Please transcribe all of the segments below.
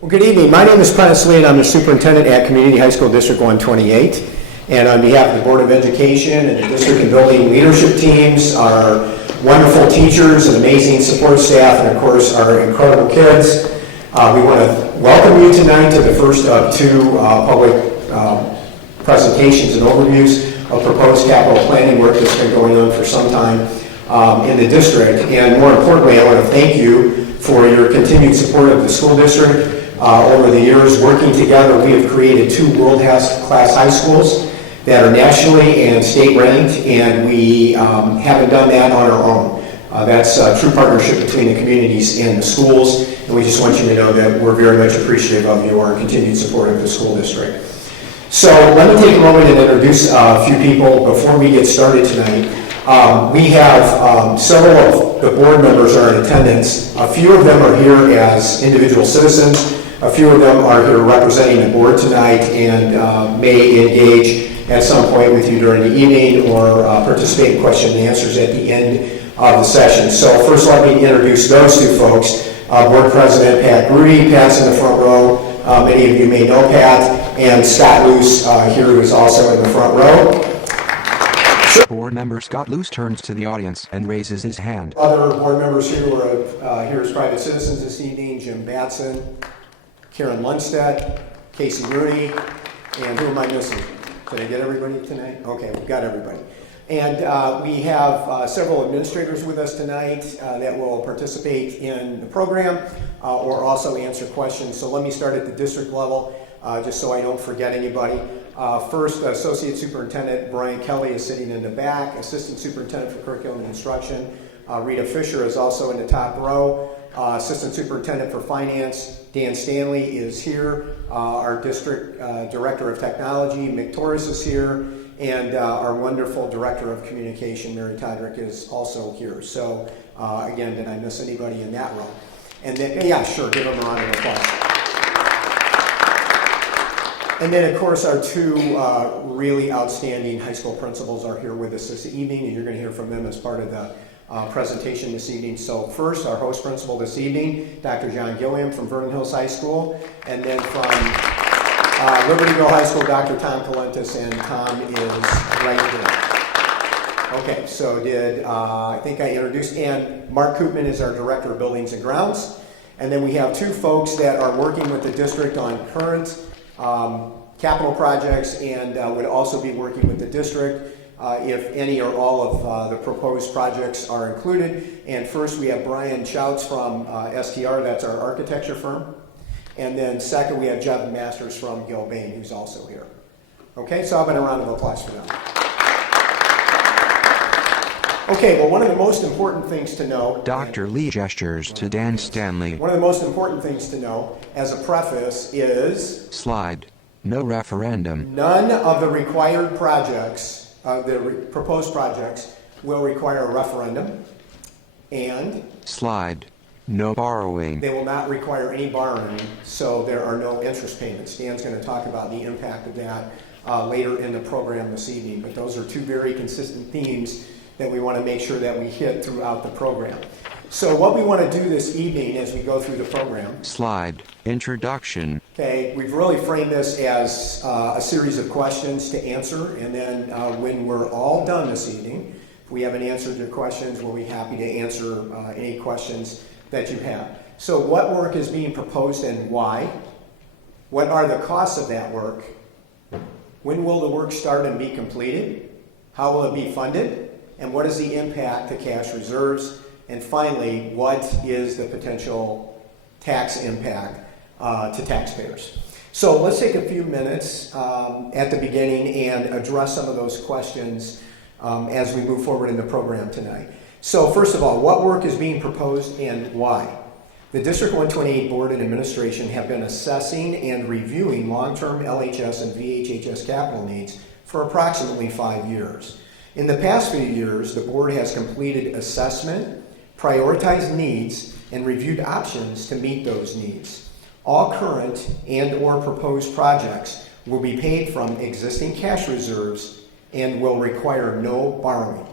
Well, good evening. My name is Prentice Lee, and I'm the superintendent at Community High School District 128. And on behalf of the Board of Education and the district and building leadership teams, our wonderful teachers and amazing support staff, and of course our incredible kids, we want to welcome you tonight to the first of two public presentations and overviews of proposed capital planning work that's been going on for some time in the district. And more importantly, I want to thank you for your continued support of the school district. Over the years, working together, we have created two world-class high schools that are nationally and state-ranked, and we haven't done that on our own. That's a true partnership between the communities and the schools, and we just want you to know that we're very much appreciative of your continued support of the school district. So let me take a moment and introduce a few people before we get started tonight. We have several of the board members are in attendance. A few of them are here as individual citizens. A few of them are here representing the board tonight and may engage at some point with you during the evening or participate in question and answers at the end of the session. So first let me introduce those two folks. Board President Pat Grudy. Pat's in the front row. Many of you may know Pat. And Scott Luce here, who is also in the front row. Board member Scott Luce turns to the audience and raises his hand. Other board members here who are here as private citizens this evening: Jim Batson, Karen Lundstedt, Casey Rooney, and who am I missing? Did I get everybody tonight? Okay, we've got everybody. And we have several administrators with us tonight that will participate in the program or also answer questions. So let me start at the district level, just so I don't forget anybody. First, Associate Superintendent Brian Kelly is sitting in the back. Assistant Superintendent for Curriculum and Instruction, Rita Fisher, is also in the top row. Assistant Superintendent for Finance, Dan Stanley, is here. Our District Director of Technology, Mick Torres, is here. And our wonderful Director of Communication, Mary Todrick, is also here. So again, did I miss anybody in that row? And then, yeah, sure, give them a round of applause. And then, of course, our two really outstanding high school principals are here with us this evening, and you're going to hear from them as part of the presentation this evening. So first, our host principal this evening, Dr. John Gilliam from Vernon Hills High School, and then from Libertyville High School, Dr. Tom Kalentis, and Tom is right here. Okay, so I think I introduced, and Mark Koopman is our Director of Buildings and Grounds. And then we have two folks that are working with the district on current capital projects and would also be working with the district if any or all of the proposed projects are included. And first we have Brian Schouts from STR, that's our architecture firm. And then second we have Jeff Masters from Gilbane, who's also here. Okay, so how about a round of applause for them? Okay, well, one of the most important things to know... Dr. Lee gestures to Dan Stanley. One of the most important things to know as a preface is... Slide. No referendum. None of the required projects, proposed projects, will require a referendum. And... Slide. No borrowing. They will not require any borrowing, so there are no interest payments. Dan's going to talk about the impact of that later in the program this evening. But those are two very consistent themes that we want to make sure that we hit throughout the program. So what we want to do this evening as we go through the program... Slide. Introduction. Okay, we've really framed this as a series of questions to answer, and then when we're all done this evening, if we haven't answered your questions, we'll be happy to answer any questions that you have. So what work is being proposed and why? What are the costs of that work? When will the work start and be completed? How will it be funded? And what is the impact to cash reserves? And finally, what is the potential tax impact to taxpayers? So let's take a few minutes at the beginning and address some of those questions as we move forward in the program tonight. So first of all, what work is being proposed and why? The District 128 Board and Administration have been assessing and reviewing long-term LHS and VHHS capital needs for approximately 5 years. In the past few years, the board has completed assessment, prioritized needs, and reviewed options to meet those needs. All current and or proposed projects will be paid from existing cash reserves and will require no borrowing.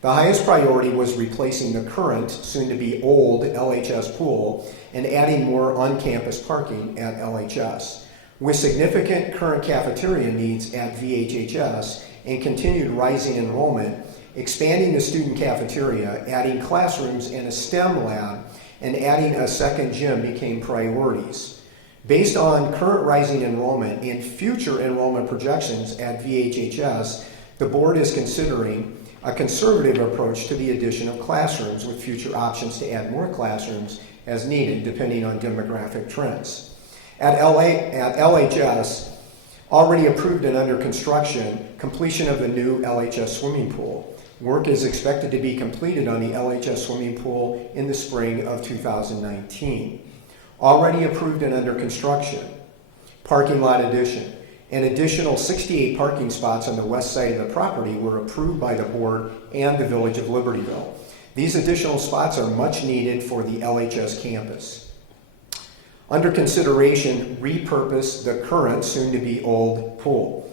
The highest priority was replacing the current, soon-to-be old LHS pool and adding more on-campus parking at LHS. With significant current cafeteria needs at VHHS and continued rising enrollment, expanding the student cafeteria, adding classrooms and a STEM lab, and adding a second gym became priorities. Based on current rising enrollment and future enrollment projections at VHHS, the board is considering a conservative approach to the addition of classrooms with future options to add more classrooms as needed depending on demographic trends. At LHS, already approved and under construction, completion of the new LHS swimming pool. Work is expected to be completed on the LHS swimming pool in the spring of 2019. Already approved and under construction, parking lot addition. An additional 68 parking spots on the west side of the property were approved by the board and the Village of Libertyville. These additional spots are much needed for the LHS campus. Under consideration, repurpose the current, soon-to-be old pool.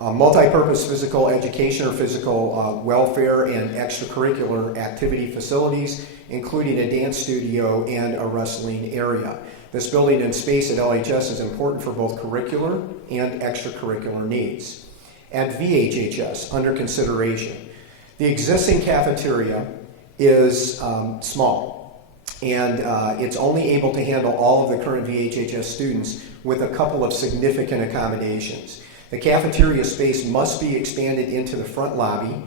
Multi-purpose physical education or physical welfare and extracurricular activity facilities, including a dance studio and a wrestling area. This building and space at LHS is important for both curricular and extracurricular needs. At VHHS, under consideration, the existing cafeteria is small, and it's only able to handle all of the current VHHS students with a couple of significant accommodations. The cafeteria space must be expanded into the front lobby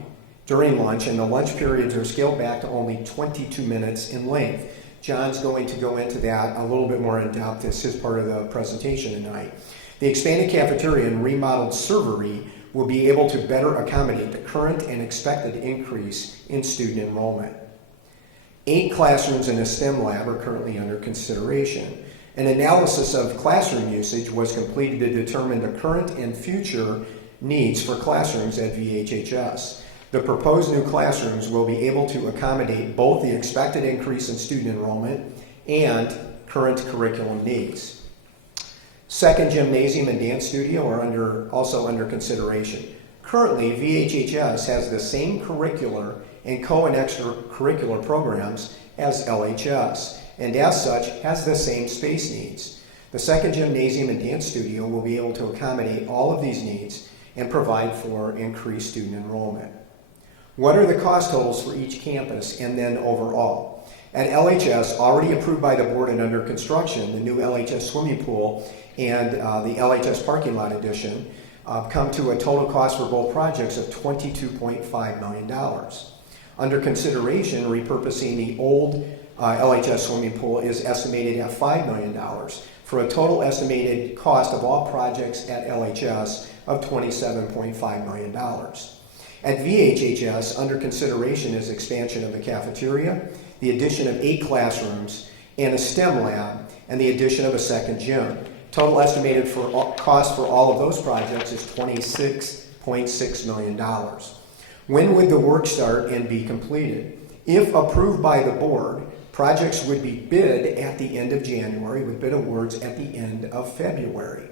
during lunch, and the lunch periods are scaled back to only 22 minutes in length. John's going to go into that a little bit more in depth as his part of the presentation tonight. The expanded cafeteria and remodeled servery will be able to better accommodate the current and expected increase in student enrollment. 8 classrooms and a STEM lab are currently under consideration. An analysis of classroom usage was completed to determine the current and future needs for classrooms at VHHS. The proposed new classrooms will be able to accommodate both the expected increase in student enrollment and current curriculum needs. Second gymnasium and dance studio are also under consideration. Currently, VHHS has the same curricular and and extracurricular programs as LHS, and as such has the same space needs. The second gymnasium and dance studio will be able to accommodate all of these needs and provide for increased student enrollment. What are the cost totals for each campus and then overall? At LHS, already approved by the board and under construction, the new LHS swimming pool and the LHS parking lot addition come to a total cost for both projects of $22.5 million. Under consideration, repurposing the old LHS swimming pool is estimated at $5 million for a total estimated cost of all projects at LHS of $27.5 million. At VHHS, under consideration is expansion of the cafeteria, the addition of 8 classrooms and a STEM lab, and the addition of a second gym. Total estimated cost for all of those projects is $26.6 million. When would the work start and be completed? If approved by the board, projects would be bid at the end of January with bid awards at the end of February.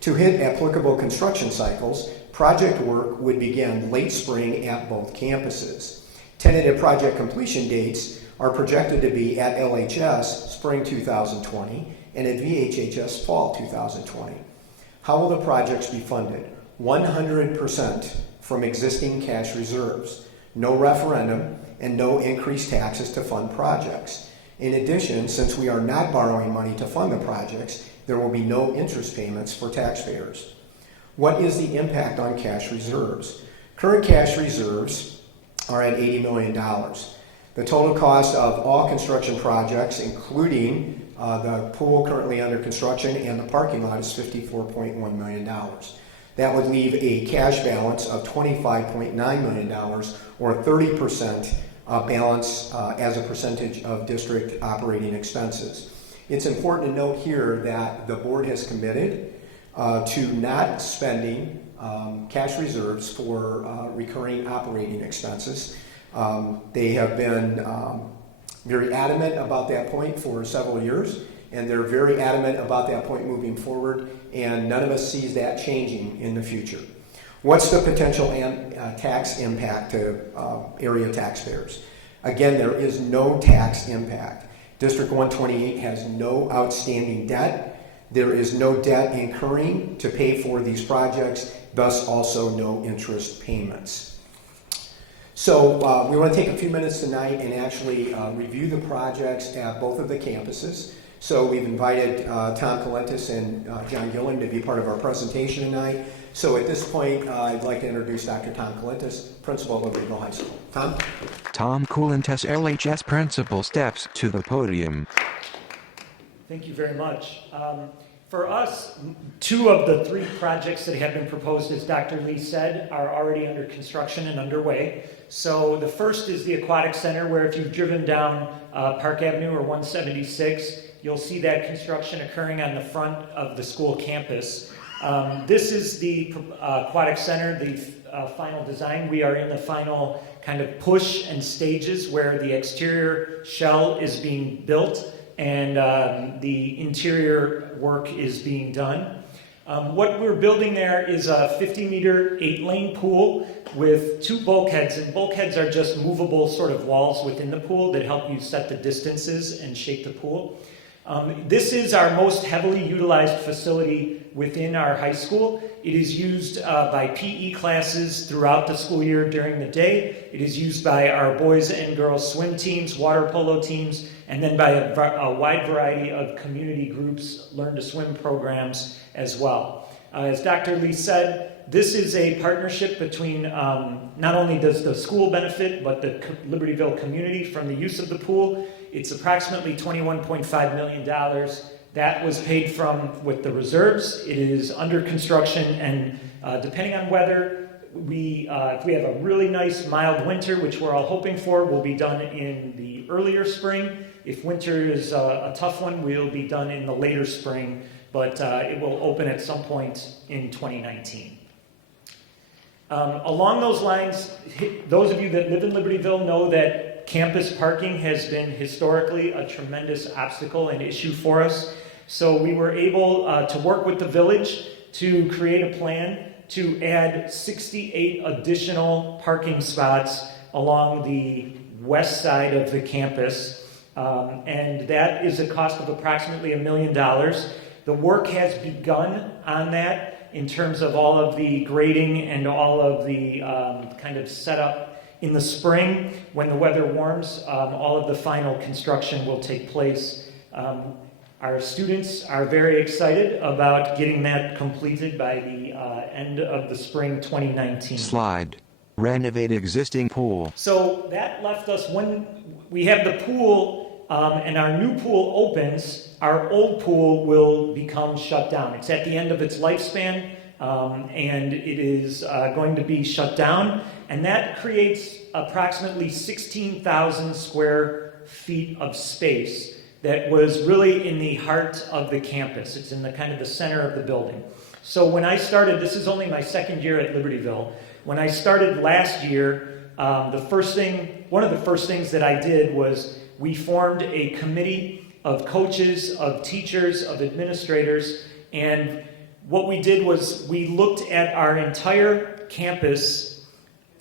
To hit applicable construction cycles, project work would begin late spring at both campuses. Tentative project completion dates are projected to be at LHS spring 2020 and at VHHS fall 2020. How will the projects be funded? 100% from existing cash reserves, no referendum, and no increased taxes to fund projects. In addition, since we are not borrowing money to fund the projects, there will be no interest payments for taxpayers. What is the impact on cash reserves? Current cash reserves are at $80 million. The total cost of all construction projects, including the pool currently under construction and the parking lot, is $54.1 million. That would leave a cash balance of $25.9 million, or 30% balance as a percentage of district operating expenses. It's important to note here that the board has committed to not spending cash reserves for recurring operating expenses. They have been very adamant about that point for several years, and they're very adamant about that point moving forward, and none of us sees that changing in the future. What's the potential tax impact to area taxpayers? Again, there is no tax impact. District 128 has no outstanding debt. There is no debt incurring to pay for these projects, thus also no interest payments. So we want to take a few minutes tonight and actually review the projects at both of the campuses. So we've invited Tom Colentus and John Gilling to be part of our presentation tonight. So at this point, I'd like to introduce Dr. Tom Colentus, Principal of Renovated High School. Tom? Tom Colentus, LHS Principal, steps to the podium. Thank you very much. For us, 2 of the 3 projects that have been proposed, as Dr. Lee said, are already under construction and underway. So the first is the Aquatic Center, where if you've driven down Park Avenue or 176, you'll see that construction occurring on the front of the school campus. This is the Aquatic Center, the final design. We are in the final kind of push and stages where the exterior shell is being built and the interior work is being done. What we're building there is a 50-meter, 8-lane pool with 2 bulkheads, and bulkheads are just movable sort of walls within the pool that help you set the distances and shape the pool. This is our most heavily utilized facility within our high school. It is used by PE classes throughout the school year during the day. It is used by our boys and girls swim teams, water polo teams, and then by a wide variety of community groups, learn to swim programs as well. As Dr. Lee said, this is a partnership between not only does the school benefit, but the Libertyville community from the use of the pool. It's approximately $21.5 million. That was paid from with the reserves. It is under construction, and depending on weather, if we have a really nice mild winter, which we're all hoping for, will be done in the earlier spring. If winter is a tough one, we'll be done in the later spring, but it will open at some point in 2019. Along those lines, those of you that live in Libertyville know that campus parking has been historically a tremendous obstacle and issue for us. So we were able to work with the village to create a plan to add 68 additional parking spots along the west side of the campus. And that is a cost of approximately $1 million. The work has begun on that in terms of all of the grading and all of the kind of setup. In the spring, when the weather warms, all of the final construction will take place. Our students are very excited about getting that completed by the end of the spring 2019. Slide. Renovate existing pool. So that left us, when we have the pool and our new pool opens, our old pool will become shut down. It's at the end of its lifespan, and it is going to be shut down. And that creates approximately 16,000 square feet of space that was really in the heart of the campus. It's in the kind of the center of the building. So when I started, this is only my second year at Libertyville. When I started last year, one of the first things that I did was we formed a committee of coaches, of teachers, of administrators, and what we did was we looked at our entire campus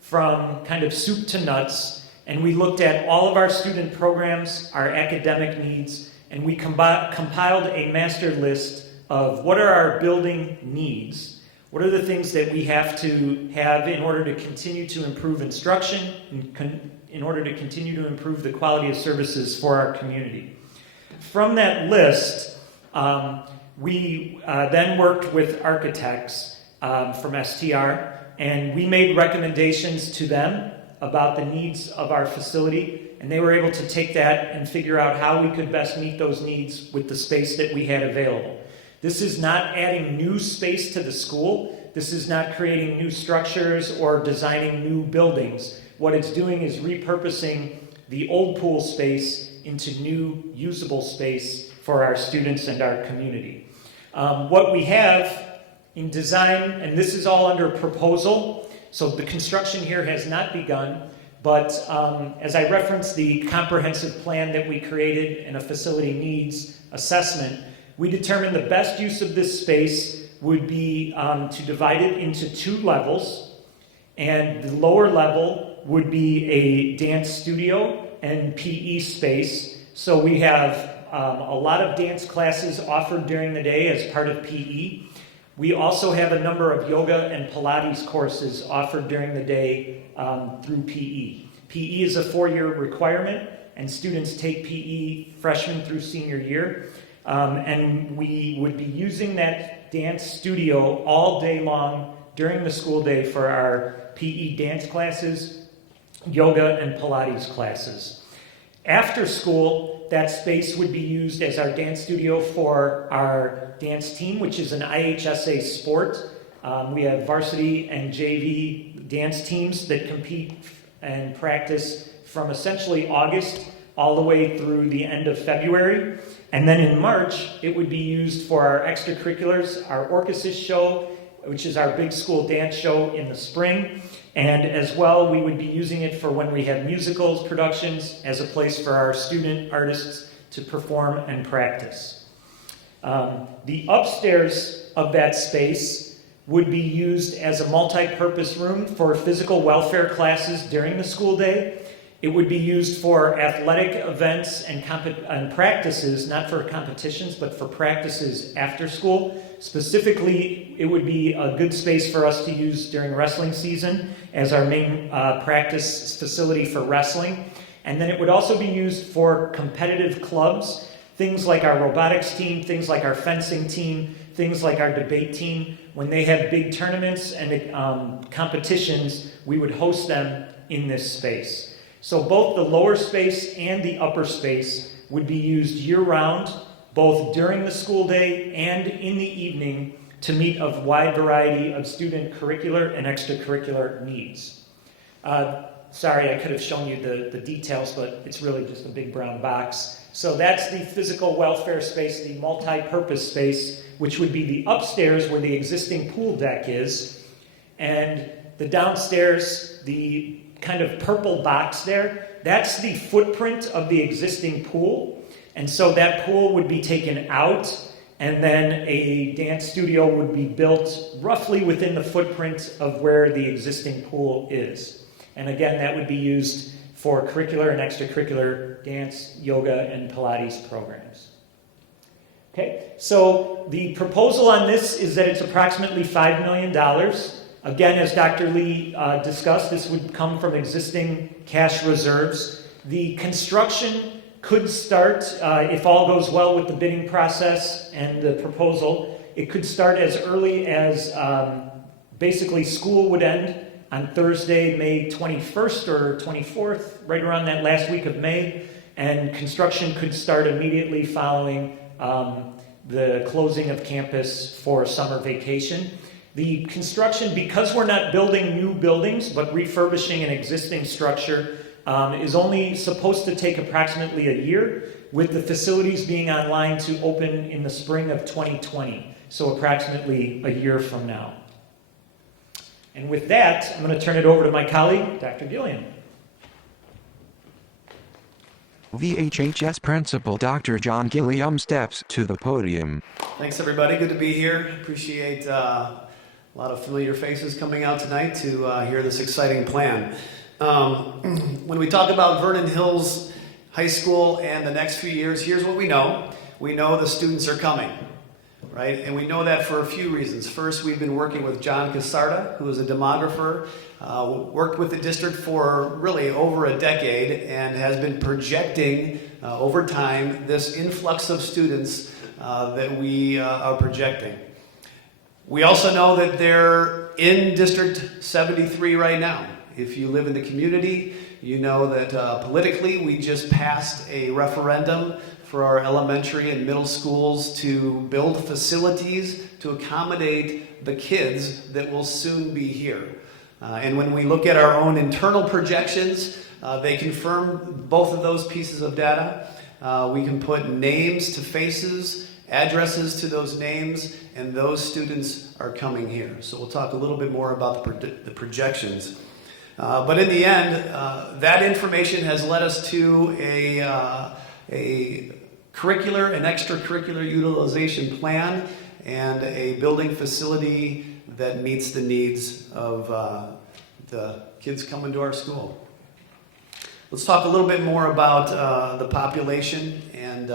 from kind of soup to nuts, and we looked at all of our student programs, our academic needs, and we compiled a master list of what are our building needs, what are the things that we have to have in order to continue to improve instruction, in order to continue to improve the quality of services for our community. From that list, we then worked with architects from STR, and we made recommendations to them about the needs of our facility, and they were able to take that and figure out how we could best meet those needs with the space that we had available. This is not adding new space to the school. This is not creating new structures or designing new buildings. What it's doing is repurposing the old pool space into new usable space for our students and our community. What we have in design, and this is all under proposal, so the construction here has not begun, but as I referenced the comprehensive plan that we created and a facility needs assessment, we determined the best use of this space would be to divide it into 2 levels, and the lower level would be a dance studio and PE space. So we have a lot of dance classes offered during the day as part of PE. We also have a number of yoga and Pilates courses offered during the day through PE. PE is a 4-year requirement, and students take PE freshman through senior year. And we would be using that dance studio all day long during the school day for our PE dance classes, yoga, and Pilates classes. After school, that space would be used as our dance studio for our dance team, which is an IHSA sport. We have varsity and JV dance teams that compete and practice from essentially August all the way through the end of February. And then in March, it would be used for our extracurriculars, our Orchesis show, which is our big school dance show in the spring. And as well, we would be using it for when we have musicals productions as a place for our student artists to perform and practice. The upstairs of that space would be used as a multi-purpose room for physical welfare classes during the school day. It would be used for athletic events and practices, not for competitions, but for practices after school. Specifically, it would be a good space for us to use during wrestling season as our main practice facility for wrestling. And then it would also be used for competitive clubs, things like our robotics team, things like our fencing team, things like our debate team. When they have big tournaments and competitions, we would host them in this space. So both the lower space and the upper space would be used year-round, both during the school day and in the evening, to meet a wide variety of student curricular and extracurricular needs. Sorry, I could have shown you the details, but it's really just a big brown box. So that's the physical welfare space, the multi-purpose space, which would be the upstairs where the existing pool deck is, and the downstairs, the kind of purple box there, that's the footprint of the existing pool. And so that pool would be taken out, and then a dance studio would be built roughly within the footprint of where the existing pool is. And again, that would be used for curricular and extracurricular dance, yoga, and Pilates programs. Okay, so the proposal on this is that it's approximately $5 million. Again, as Dr. Lee discussed, this would come from existing cash reserves. The construction could start, if all goes well with the bidding process and the proposal, it could start as early as basically school would end on Thursday, May 21st or 24th, right around that last week of May, and construction could start immediately following the closing of campus for summer vacation. The construction, because we're not building new buildings, but refurbishing an existing structure, is only supposed to take approximately a year, with the facilities being online to open in the spring of 2020, so approximately a year from now. And with that, I'm going to turn it over to my colleague, Dr. Gilliam. VHHS Principal Dr. John Gilliam steps to the podium. Thanks, everybody. Good to be here. Appreciate a lot of familiar faces coming out tonight to hear this exciting plan. When we talk about Vernon Hills High School and the next few years, here's what we know. We know the students are coming, right? And we know that for a few reasons. First, we've been working with John Casarda, who is a demographer, worked with the district for really over a decade and has been projecting over time this influx of students that we are projecting. We also know that they're in District 73 right now. If you live in the community, you know that politically we just passed a referendum for our elementary and middle schools to build facilities to accommodate the kids that will soon be here. And when we look at our own internal projections, they confirm both of those pieces of data. We can put names to faces, addresses to those names, and those students are coming here. So we'll talk a little bit more about the projections. But in the end, that information has led us to a curricular and extracurricular utilization plan, and a building facility that meets the needs of the kids coming to our school. Let's talk a little bit more about the population and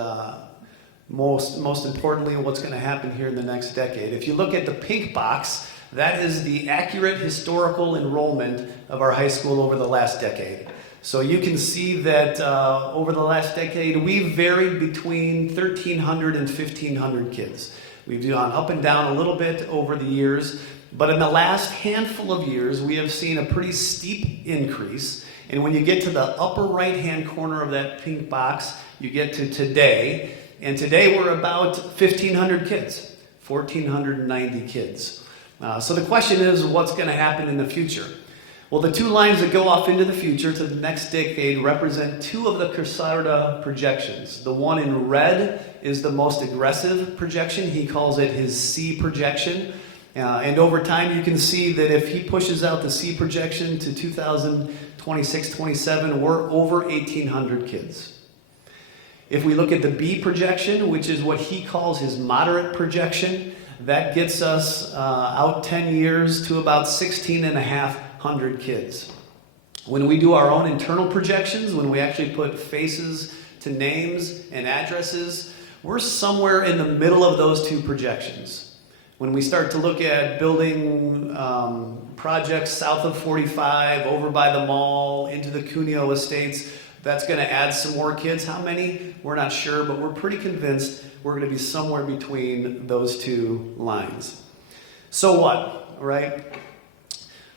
most importantly, what's going to happen here in the next decade. If you look at the pink box, that is the accurate historical enrollment of our high school over the last decade. So you can see that over the last decade, we've varied between 1,300 and 1,500 kids. We've gone up and down a little bit over the years, but in the last handful of years, we have seen a pretty steep increase. And when you get to the upper right-hand corner of that pink box, you get to today. And today we're about 1,500 kids, 1,490 kids. So the question is, what's going to happen in the future? Well, the two lines that go off into the future to the next decade represent two of the Caserta projections. The one in red is the most aggressive projection. He calls it his C projection. And over time, you can see that if he pushes out the C projection to 2026-27, we're over 1,800 kids. If we look at the B projection, which is what he calls his moderate projection, that gets us out 10 years to about 1,650 kids. When we do our own internal projections, when we actually put faces to names and addresses, we're somewhere in the middle of those two projections. When we start to look at building projects south of 45, over by the mall, into the Cuneo Estates, that's going to add some more kids. How many? We're not sure, but we're pretty convinced we're going to be somewhere between those two lines. So what, right?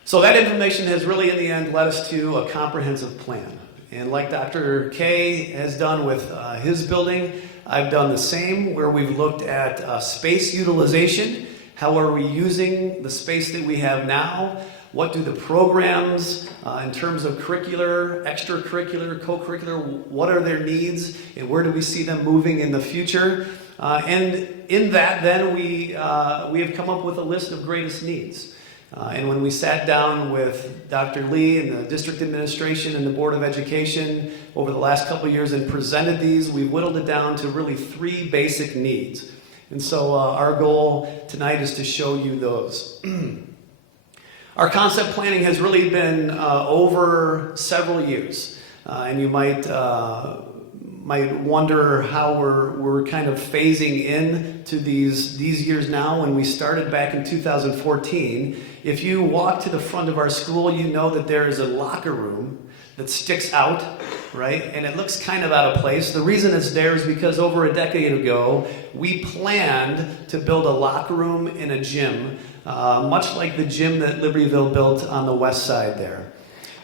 So that information has really, in the end, led us to a comprehensive plan. And like Dr. K has done with his building, I've done the same, where we've looked at space utilization. How are we using the space that we have now? What do the programs, in terms of curricular, extracurricular, co-curricular, what are their needs, and where do we see them moving in the future? And in that, then, we have come up with a list of greatest needs. And when we sat down with Dr. Lee and the district administration and the Board of Education over the last couple of years and presented these, we whittled it down to really 3 basic needs. And so our goal tonight is to show you those. Our concept planning has really been over several years, and you might wonder how we're kind of phasing in to these years now. When we started back in 2014, if you walk to the front of our school, you know that there is a locker room that sticks out, right? And it looks kind of out of place. The reason it's there is because over a decade ago, we planned to build a locker room and a gym, much like the gym that Libertyville built on the west side there.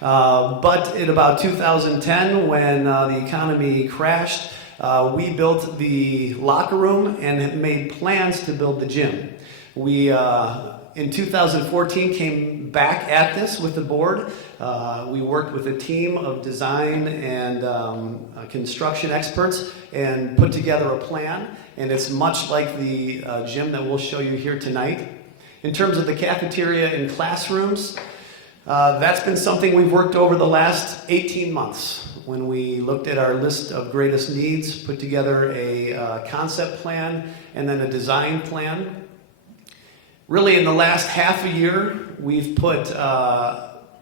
But in about 2010, when the economy crashed, we built the locker room and made plans to build the gym. We, in 2014, came back at this with the board. We worked with a team of design and construction experts and put together a plan. And it's much like the gym that we'll show you here tonight. In terms of the cafeteria and classrooms, that's been something we've worked over the last 18 months. When we looked at our list of greatest needs, put together a concept plan and then a design plan. Really, in the last half a year, we've put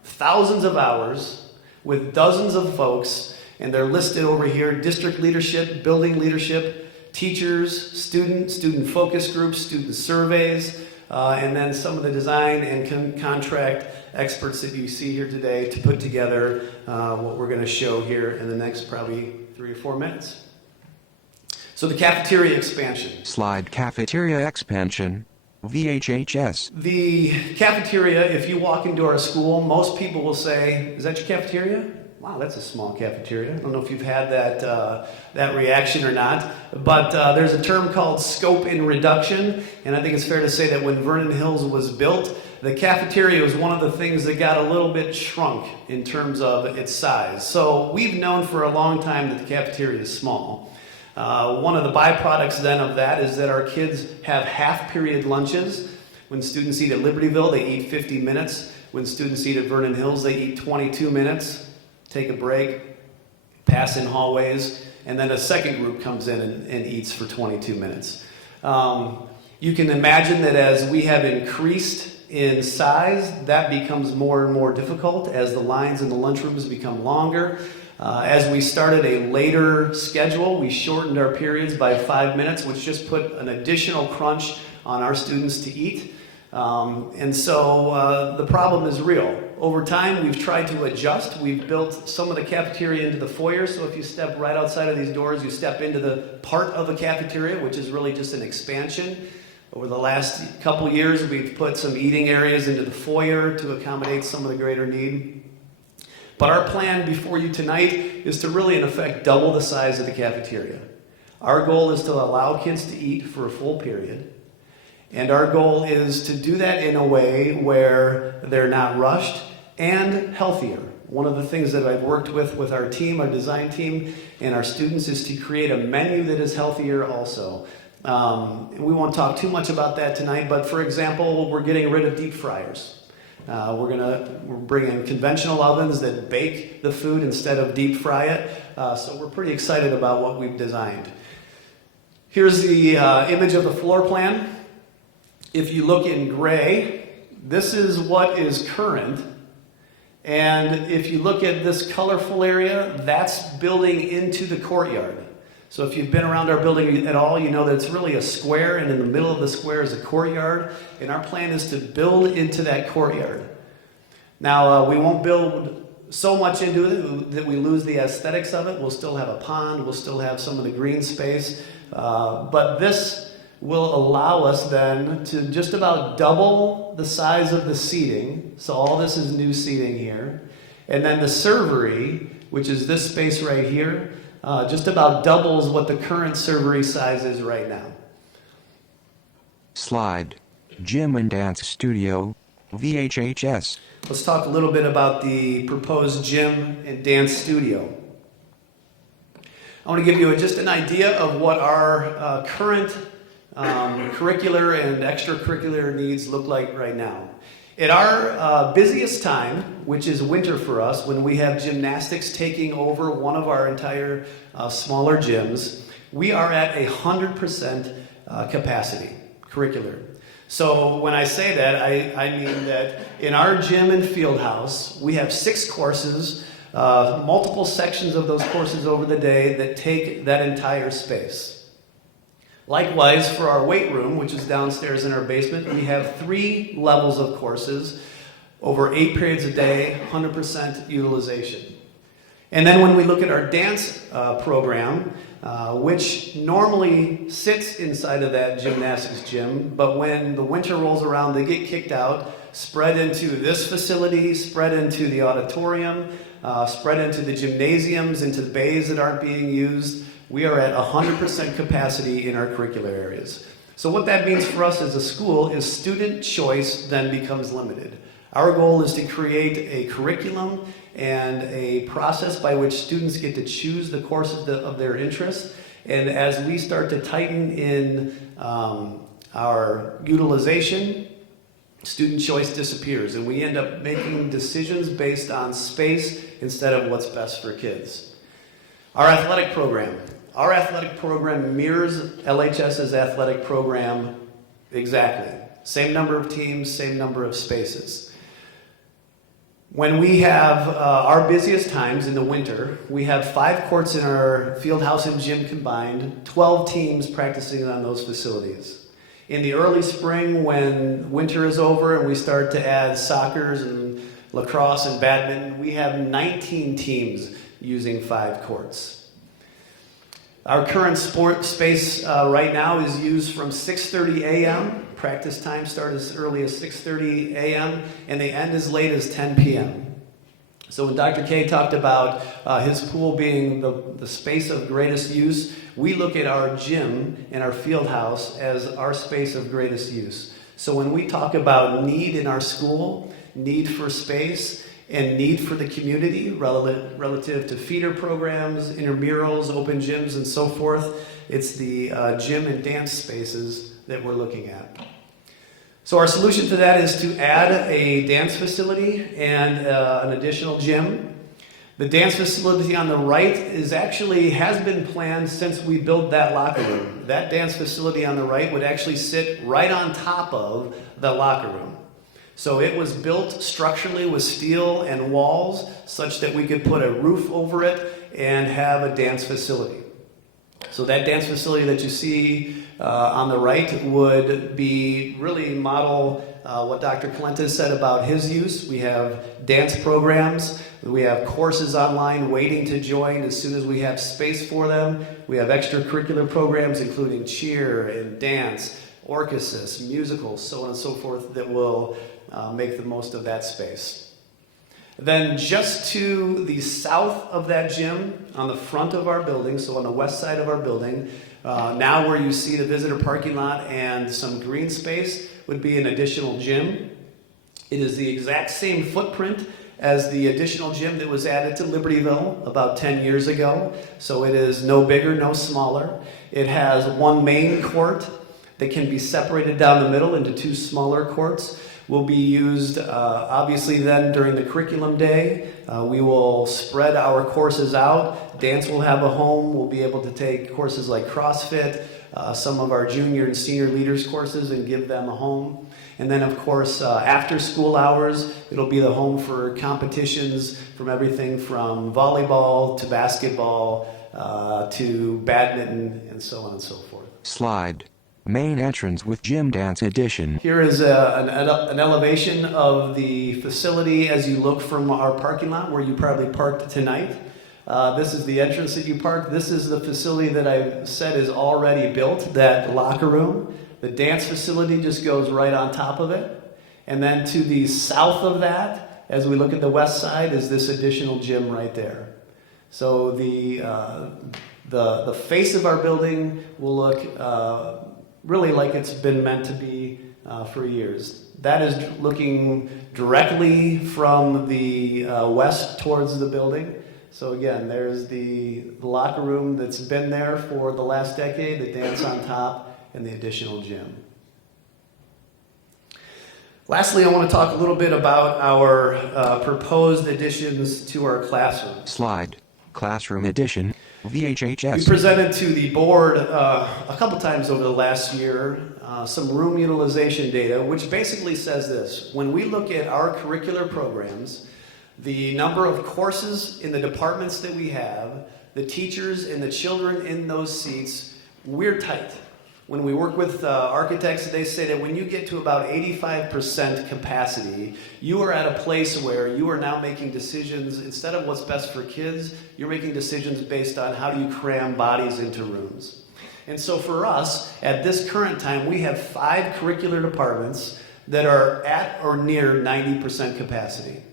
thousands of hours with dozens of folks, and they're listed over here: district leadership, building leadership, teachers, student focus groups, student surveys, and then some of the design and contract experts that you see here today to put together what we're going to show here in the next probably 3 or 4 minutes. So the cafeteria expansion. Slide cafeteria expansion. VHHS. The cafeteria, if you walk into our school, most people will say, "Is that your cafeteria? Wow, that's a small cafeteria." I don't know if you've had that reaction or not, but there's a term called scope in reduction, and I think it's fair to say that when Vernon Hills was built, the cafeteria was one of the things that got a little bit shrunk in terms of its size. So we've known for a long time that the cafeteria is small. One of the byproducts then of that is that our kids have half-period lunches. When students eat at Libertyville, they eat 50 minutes. When students eat at Vernon Hills, they eat 22 minutes, take a break, pass in hallways, and then a second group comes in and eats for 22 minutes. You can imagine that as we have increased in size, that becomes more and more difficult as the lines in the lunchrooms become longer. As we started a later schedule, we shortened our periods by 5 minutes, which just put an additional crunch on our students to eat. And so the problem is real. Over time, we've tried to adjust. We've built some of the cafeteria into the foyer, so if you step right outside of these doors, you step into the part of the cafeteria, which is really just an expansion. Over the last couple years, we've put some eating areas into the foyer to accommodate some of the greater need. But our plan before you tonight is to really, in effect, double the size of the cafeteria. Our goal is to allow kids to eat for a full period. And our goal is to do that in a way where they're not rushed and healthier. One of the things that I've worked with our team, our design team, and our students is to create a menu that is healthier also. We won't talk too much about that tonight, but for example, we're getting rid of deep fryers. We're bringing conventional ovens that bake the food instead of deep fry it. So we're pretty excited about what we've designed. Here's the image of the floor plan. If you look in gray, this is what is current. And if you look at this colorful area, that's building into the courtyard. So if you've been around our building at all, you know that it's really a square, and in the middle of the square is a courtyard, and our plan is to build into that courtyard. Now, we won't build so much into it that we lose the aesthetics of it. We'll still have a pond, we'll still have some of the green space, but this will allow us then to just about double the size of the seating. So all this is new seating here. And then the servery, which is this space right here, just about doubles what the current servery size is right now. Slide. Gym and Dance Studio, VHHS. Let's talk a little bit about the proposed gym and dance studio. I want to give you just an idea of what our current curricular and extracurricular needs look like right now. At our busiest time, which is winter for us, when we have gymnastics taking over one of our entire smaller gyms, we are at 100% capacity, curricular. So when I say that, I mean that in our gym and field house, we have 6 courses, multiple sections of those courses over the day that take that entire space. Likewise, for our weight room, which is downstairs in our basement, we have 3 levels of courses over 8 periods a day, 100% utilization. And then when we look at our dance program, which normally sits inside of that gymnastics gym, but when the winter rolls around, they get kicked out, spread into this facility, spread into the auditorium, spread into the gymnasiums, into the bays that aren't being used. We are at 100% capacity in our curricular areas. So what that means for us as a school is student choice then becomes limited. Our goal is to create a curriculum and a process by which students get to choose the course of their interest. And as we start to tighten in our utilization, student choice disappears, and we end up making decisions based on space instead of what's best for kids. Our athletic program. Our athletic program mirrors LHS's athletic program exactly. Same number of teams, same number of spaces. When we have our busiest times in the winter, we have 5 courts in our field house and gym combined, 12 teams practicing on those facilities. In the early spring, when winter is over and we start to add soccers and lacrosse and badminton, we have 19 teams using 5 courts. Our current sport space right now is used from 6:30 a.m. Practice time start as early as 6:30 a.m. and they end as late as 10 p.m. So when Dr. K talked about his pool being the space of greatest use, we look at our gym and our field house as our space of greatest use. So when we talk about need in our school, need for space, and need for the community relative to feeder programs, intramurals, open gyms, and so forth, it's the gym and dance spaces that we're looking at. So our solution to that is to add a dance facility and an additional gym. The dance facility on the right has been planned since we built that locker room. That dance facility on the right would actually sit right on top of the locker room. So it was built structurally with steel and walls such that we could put a roof over it and have a dance facility. So that dance facility that you see on the right would be really model what Dr. Calenta said about his use. We have dance programs. We have courses online waiting to join as soon as we have space for them. We have extracurricular programs including cheer and dance, orchestras, musicals, so on and so forth that will make the most of that space. Then just to the south of that gym, on the front of our building, so on the west side of our building, now where you see the visitor parking lot and some green space would be an additional gym. It is the exact same footprint as the additional gym that was added to Libertyville about 10 years ago. So it is no bigger, no smaller. It has one main court that can be separated down the middle into two smaller courts. Will be used obviously then during the curriculum day. We will spread our courses out. Dance will have a home. We'll be able to take courses like CrossFit, some of our junior and senior leaders courses and give them a home. And then of course after school hours, it'll be the home for competitions from everything from volleyball to basketball to badminton and so on and so forth. Slide. Main entrance with gym dance edition. Here is an elevation of the facility as you look from our parking lot where you probably parked tonight. This is the entrance that you parked. This is the facility that I said is already built, that locker room. The dance facility just goes right on top of it. And then to the south of that, as we look at the west side, is this additional gym right there. So the face of our building will look really like it's been meant to be for years. That is looking directly from the west towards the building. So again, there's the locker room that's been there for the last decade, the dance on top, and the additional gym. Lastly, I want to talk a little bit about our proposed additions to our classroom. Slide. Classroom edition. VHHS. We presented to the board a couple times over the last year some room utilization data, which basically says this. When we look at our curricular programs, the number of courses in the departments that we have, the teachers and the children in those seats, we're tight. When we work with architects, they say that when you get to about 85% capacity, you are at a place where you are now making decisions, instead of what's best for kids, you're making decisions based on how do you cram bodies into rooms. And so for us, at this current time, we have 5 curricular departments that are at or near 90% capacity.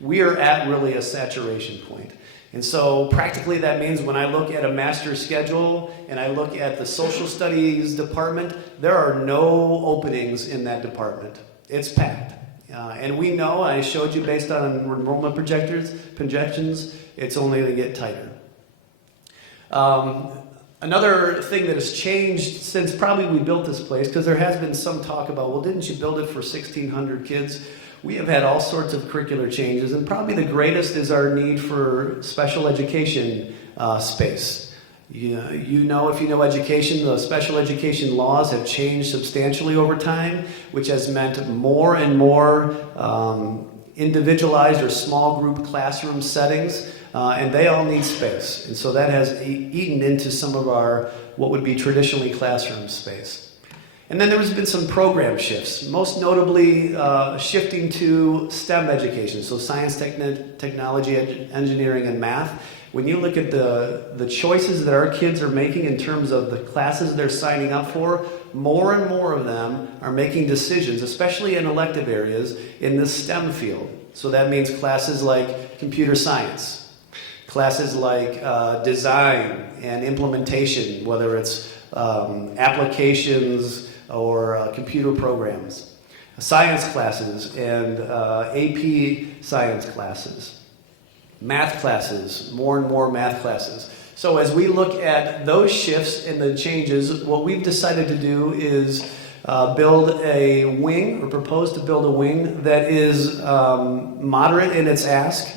We are at really a saturation point. And so practically that means when I look at a master's schedule and I look at the social studies department, there are no openings in that department. It's packed. And we know, I showed you based on enrollment projections, it's only going to get tighter. Another thing that has changed since probably we built this place, because there has been some talk about, well, didn't you build it for 1,600 kids? We have had all sorts of curricular changes, and probably the greatest is our need for special education space. You know, if you know education, the special education laws have changed substantially over time, which has meant more and more individualized or small group classroom settings, and they all need space. And so that has eaten into some of our, what would be traditionally classroom space. And then there's been some program shifts, most notably shifting to STEM education, so science, technology, engineering, and math. When you look at the choices that our kids are making in terms of the classes they're signing up for, more and more of them are making decisions, especially in elective areas, in the STEM field. So that means classes like computer science, classes like design and implementation, whether it's applications or computer programs, science classes and AP science classes, math classes, more and more math classes. So as we look at those shifts and the changes, what we've decided to do is build a wing, or propose to build a wing that is moderate in its ask.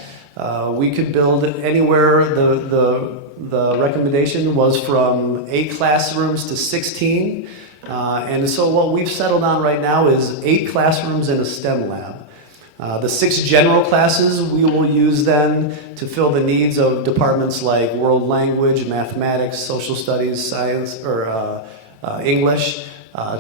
We could build anywhere. The recommendation was from 8 classrooms to 16. And so what we've settled on right now is 8 classrooms and a STEM lab. The 6 general classes we will use then to fill the needs of departments like world language, mathematics, social studies, science, or English.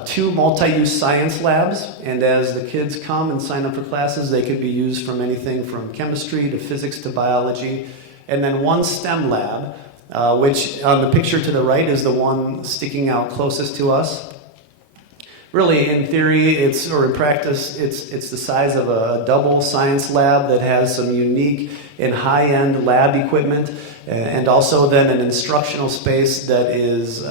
2 multi-use science labs, and as the kids come and sign up for classes, they could be used from anything from chemistry to physics to biology. And then 1 STEM lab, which on the picture to the right is the one sticking out closest to us. Really, in theory, or in practice, it's the size of a double science lab that has some unique and high-end lab equipment, and also then an instructional space that is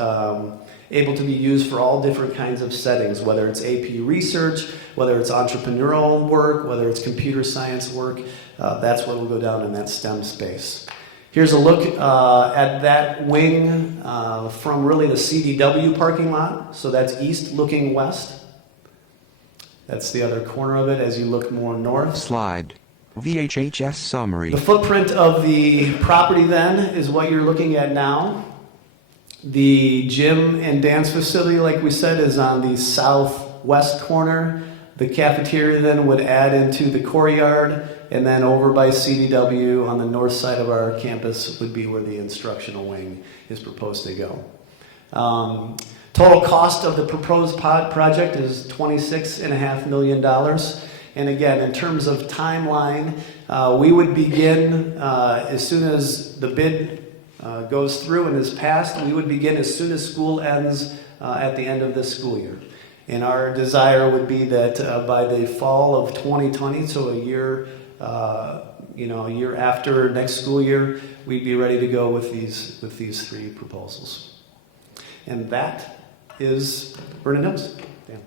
able to be used for all different kinds of settings, whether it's AP research, whether it's entrepreneurial work, whether it's computer science work. That's what will go down in that STEM space. Here's a look at that wing from really the CDW parking lot. So that's east looking west. That's the other corner of it as you look more north. Slide. VHHS summary. The footprint of the property then is what you're looking at now. The gym and dance facility, like we said, is on the southwest corner. The cafeteria then would add into the courtyard, and then over by CDW on the north side of our campus would be where the instructional wing is proposed to go. Total cost of the proposed project is $26.5 million. And again, in terms of timeline, we would begin as soon as the bid goes through and is passed. We would begin as soon as school ends at the end of this school year. And our desire would be that by the fall of 2020, so a year after next school year, we'd be ready to go with these 3 proposals. And that is Vernon Hills. Dan.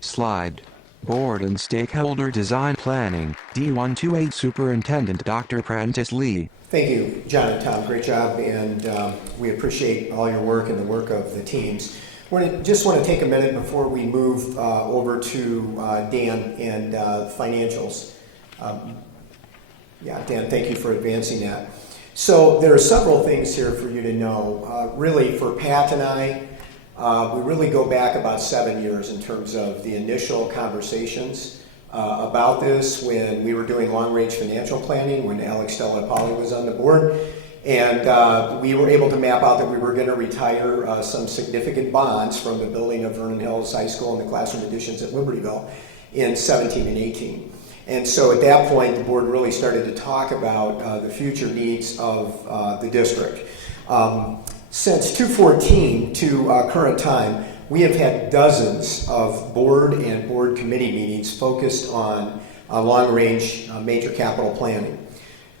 Slide. Board and Stakeholder Design Planning, D128 Superintendent Dr. Prentice Lee. Thank you, John and Tom. Great job, and we appreciate all your work and the work of the teams. Just want to take a minute before we move over to Dan and financials. Dan, thank you for advancing that. So there are several things here for you to know. Really, for Pat and I, we really go back about 7 years in terms of the initial conversations about this when we were doing long-range financial planning, when Alex Della Poli was on the board. And we were able to map out that we were going to retire some significant bonds from the building of Vernon Hills High School and the classroom additions at Libertyville in 17 and 18. And so at that point, the board really started to talk about the future needs of the district. Since 2014 to current time, we have had dozens of board and board committee meetings focused on long-range major capital planning.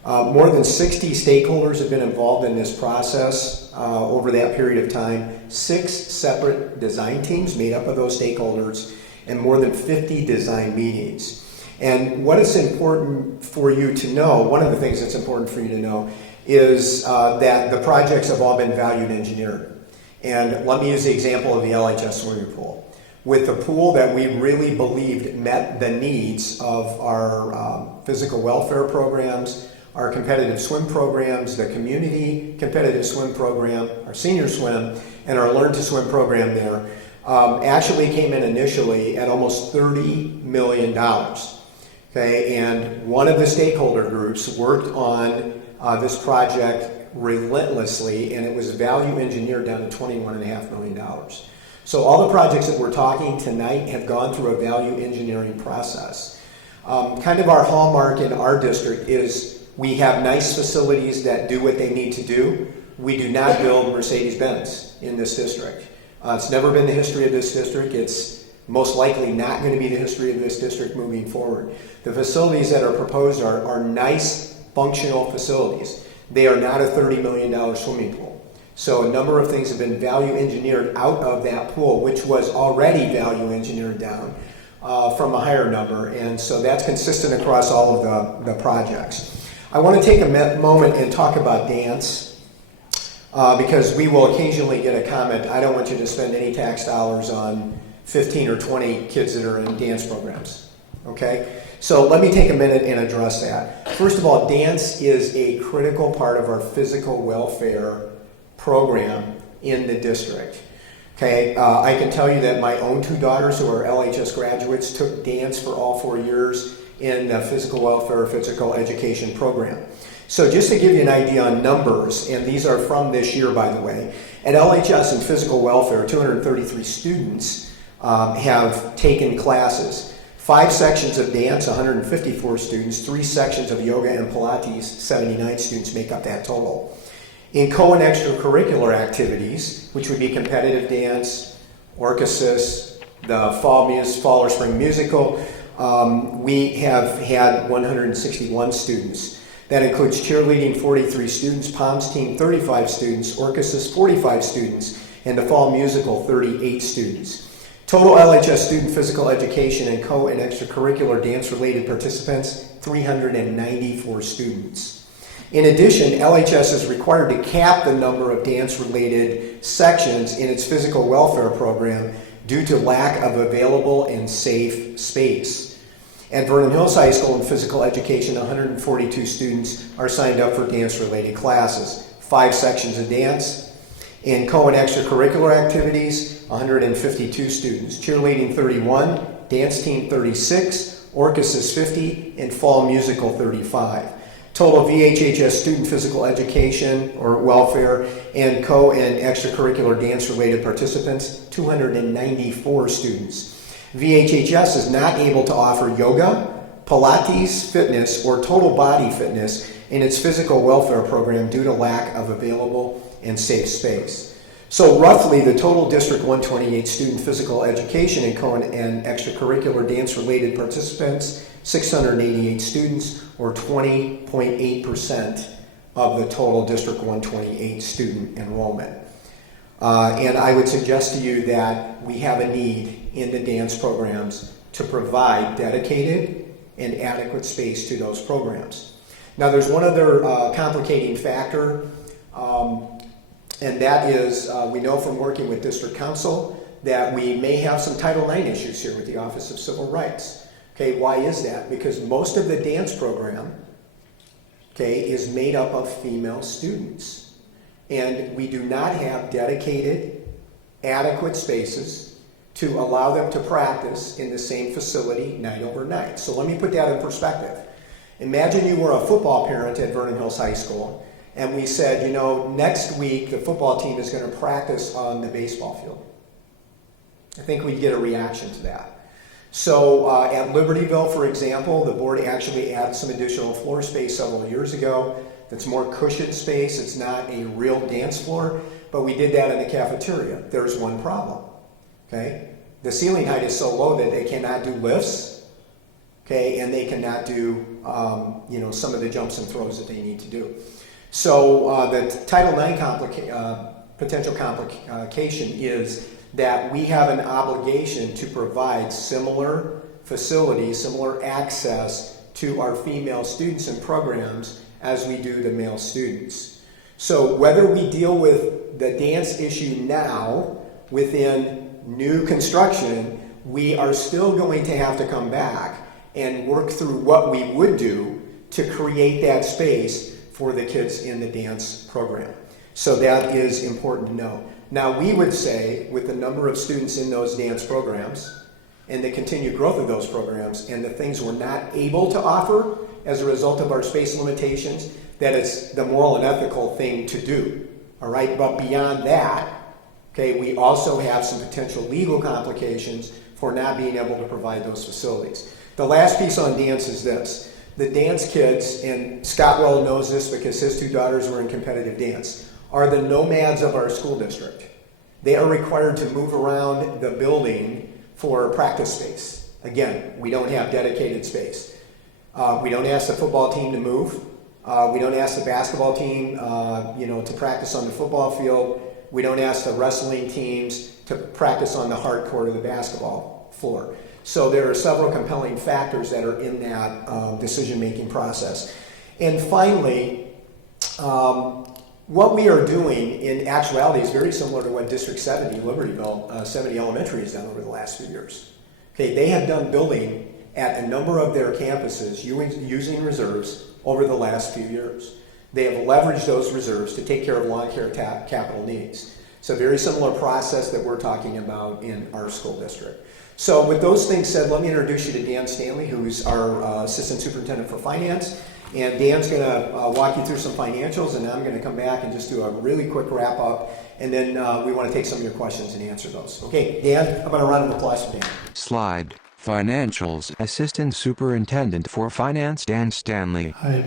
More than 60 stakeholders have been involved in this process over that period of time. 6 separate design teams made up of those stakeholders and more than 50 design meetings. And what is important for you to know, one of the things that's important for you to know is that the projects have all been valued engineered. And let me use the example of the LHS swimming pool. With the pool that we really believed met the needs of our physical welfare programs, our competitive swim programs, the community competitive swim program, our senior swim, and our Learn to Swim program there, actually came in initially at almost $30 million. Okay, and one of the stakeholder groups worked on this project relentlessly, and it was value engineered down to $21.5 million. So all the projects that we're talking tonight have gone through a value engineering process. Kind of our hallmark in our district is we have nice facilities that do what they need to do. We do not build Mercedes-Benz in this district. It's never been the history of this district. It's most likely not going to be the history of this district moving forward. The facilities that are proposed are nice, functional facilities. They are not a $30 million swimming pool. So a number of things have been value engineered out of that pool, which was already value engineered down from a higher number. And so that's consistent across all of the projects. I want to take a moment and talk about dance because we will occasionally get a comment, I don't want you to spend any tax dollars on 15 or 20 kids that are in dance programs. Okay? So let me take a minute and address that. First of all, dance is a critical part of our physical welfare program in the district. Okay, I can tell you that my own two daughters who are LHS graduates took dance for all 4 years in the physical welfare, physical education program. So just to give you an idea on numbers, and these are from this year, by the way, at LHS in physical welfare, 233 students have taken classes. 5 sections of dance, 154 students, 3 sections of yoga and Pilates, 79 students make up that total. In co and extracurricular activities, which would be competitive dance, orchesis, the fall or spring musical, we have had 161 students. That includes cheerleading, 43 students, POMS team, 35 students, orchesis, 45 students, and the fall musical, 38 students. Total LHS student physical education and co and extracurricular dance-related participants, 394 students. In addition, LHS is required to cap the number of dance-related sections in its physical welfare program due to lack of available and safe space. At Vernon Hills High School in physical education, 142 students are signed up for dance-related classes, 5 sections of dance. In co and extracurricular activities, 152 students, cheerleading 31, dance team 36, orchesis 50, and fall musical 35. Total VHHS student physical education or welfare and co and extracurricular dance-related participants, 294 students. VHHS is not able to offer yoga, Pilates fitness, or total body fitness in its physical welfare program due to lack of available and safe space. So roughly the total District 128 student physical education and co and extracurricular dance-related participants, 688 students, or 20.8% of the total District 128 student enrollment. And I would suggest to you that we have a need in the dance programs to provide dedicated and adequate space to those programs. Now there's one other complicating factor, and that is we know from working with District Council that we may have some Title IX issues here with the Office of Civil Rights. Okay, why is that? Because most of the dance program, okay, is made up of female students. And we do not have dedicated, adequate spaces to allow them to practice in the same facility night over night. So let me put that in perspective. Imagine you were a football parent at Vernon Hills High School, and we said, you know, next week the football team is going to practice on the baseball field. I think we'd get a reaction to that. So at Libertyville, for example, the board actually added some additional floor space several years ago. That's more cushioned space. It's not a real dance floor, but we did that in the cafeteria. There's one problem, okay? The ceiling height is so low that they cannot do lifts, okay, and they cannot do, some of the jumps and throws that they need to do. So the Title IX potential complication is that we have an obligation to provide similar facilities, similar access to our female students and programs as we do the male students. So whether we deal with the dance issue now within new construction, we are still going to have to come back and work through what we would do to create that space for the kids in the dance program. So that is important to know. Now we would say, with the number of students in those dance programs and the continued growth of those programs and the things we're not able to offer as a result of our space limitations, that it's the moral and ethical thing to do, all right? But beyond that, okay, we also have some potential legal complications for not being able to provide those facilities. The last piece on dance is this. The dance kids, and Scott well knows this because his 2 daughters were in competitive dance, are the nomads of our school district. They are required to move around the building for practice space. Again, we don't have dedicated space. We don't ask the football team to move. We don't ask the basketball team, to practice on the football field. We don't ask the wrestling teams to practice on the hard court of the basketball floor. So there are several compelling factors that are in that decision-making process. And finally, what we are doing in actuality is very similar to what District 70, Libertyville, 70 Elementary has done over the last few years. Okay, they have done building at a number of their campuses using reserves over the last few years. They have leveraged those reserves to take care of lawn care capital needs. It's a very similar process that we're talking about in our school district. So with those things said, let me introduce you to Dan Stanley, who's our Assistant Superintendent for Finance. And Dan's going to walk you through some financials, and I'm going to come back and just do a really quick wrap up. And then we want to take some of your questions and answer those. Okay, Dan, I'm going to run an applause for Dan. Slide. Financials. Assistant Superintendent for Finance Dan Stanley. Hi,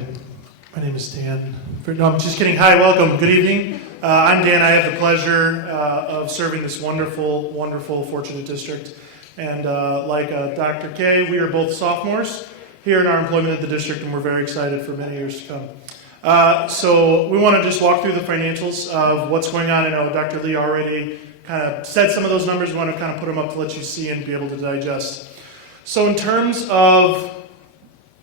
my name is Dan. No, I'm just kidding. Hi, welcome. Good evening. I'm Dan. I have the pleasure of serving this wonderful, wonderful, fortunate district. And like Dr. K, we are both sophomores here in our employment at the district, and we're very excited for many years to come. So we want to just walk through the financials of what's going on. I know Dr. Lee already kind of said some of those numbers. We want to kind of put them up to let you see and be able to digest. So in terms of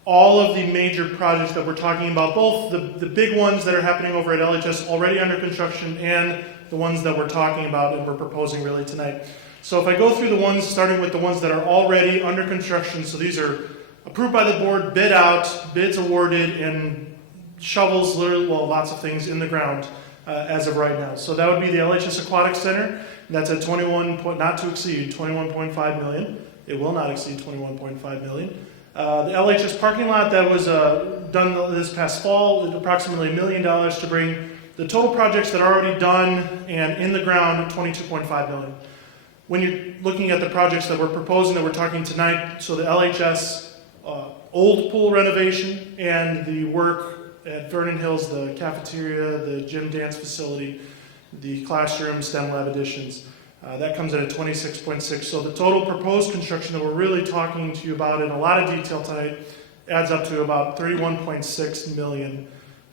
all of the major projects that we're talking about, both the big ones that are happening over at LHS already under construction and the ones that we're talking about and we're proposing really tonight. So if I go through the ones, starting with the ones that are already under construction, so these are approved by the board, bid out, bids awarded, and shovels, literally, well, lots of things in the ground as of right now. So that would be the LHS Aquatic Center. That's at not to exceed 21.5 million. It will not exceed 21.5 million. The LHS parking lot that was done this past fall, approximately $1 million to bring the total projects that are already done and in the ground, 22.5 million. When you're looking at the projects that we're proposing, that we're talking tonight, so the LHS old pool renovation and the work at Vernon Hills, the cafeteria, the gym dance facility, the classroom, STEM lab additions, that comes in at 26.6. So the total proposed construction that we're really talking to you about in a lot of detail tonight adds up to about 31.6 million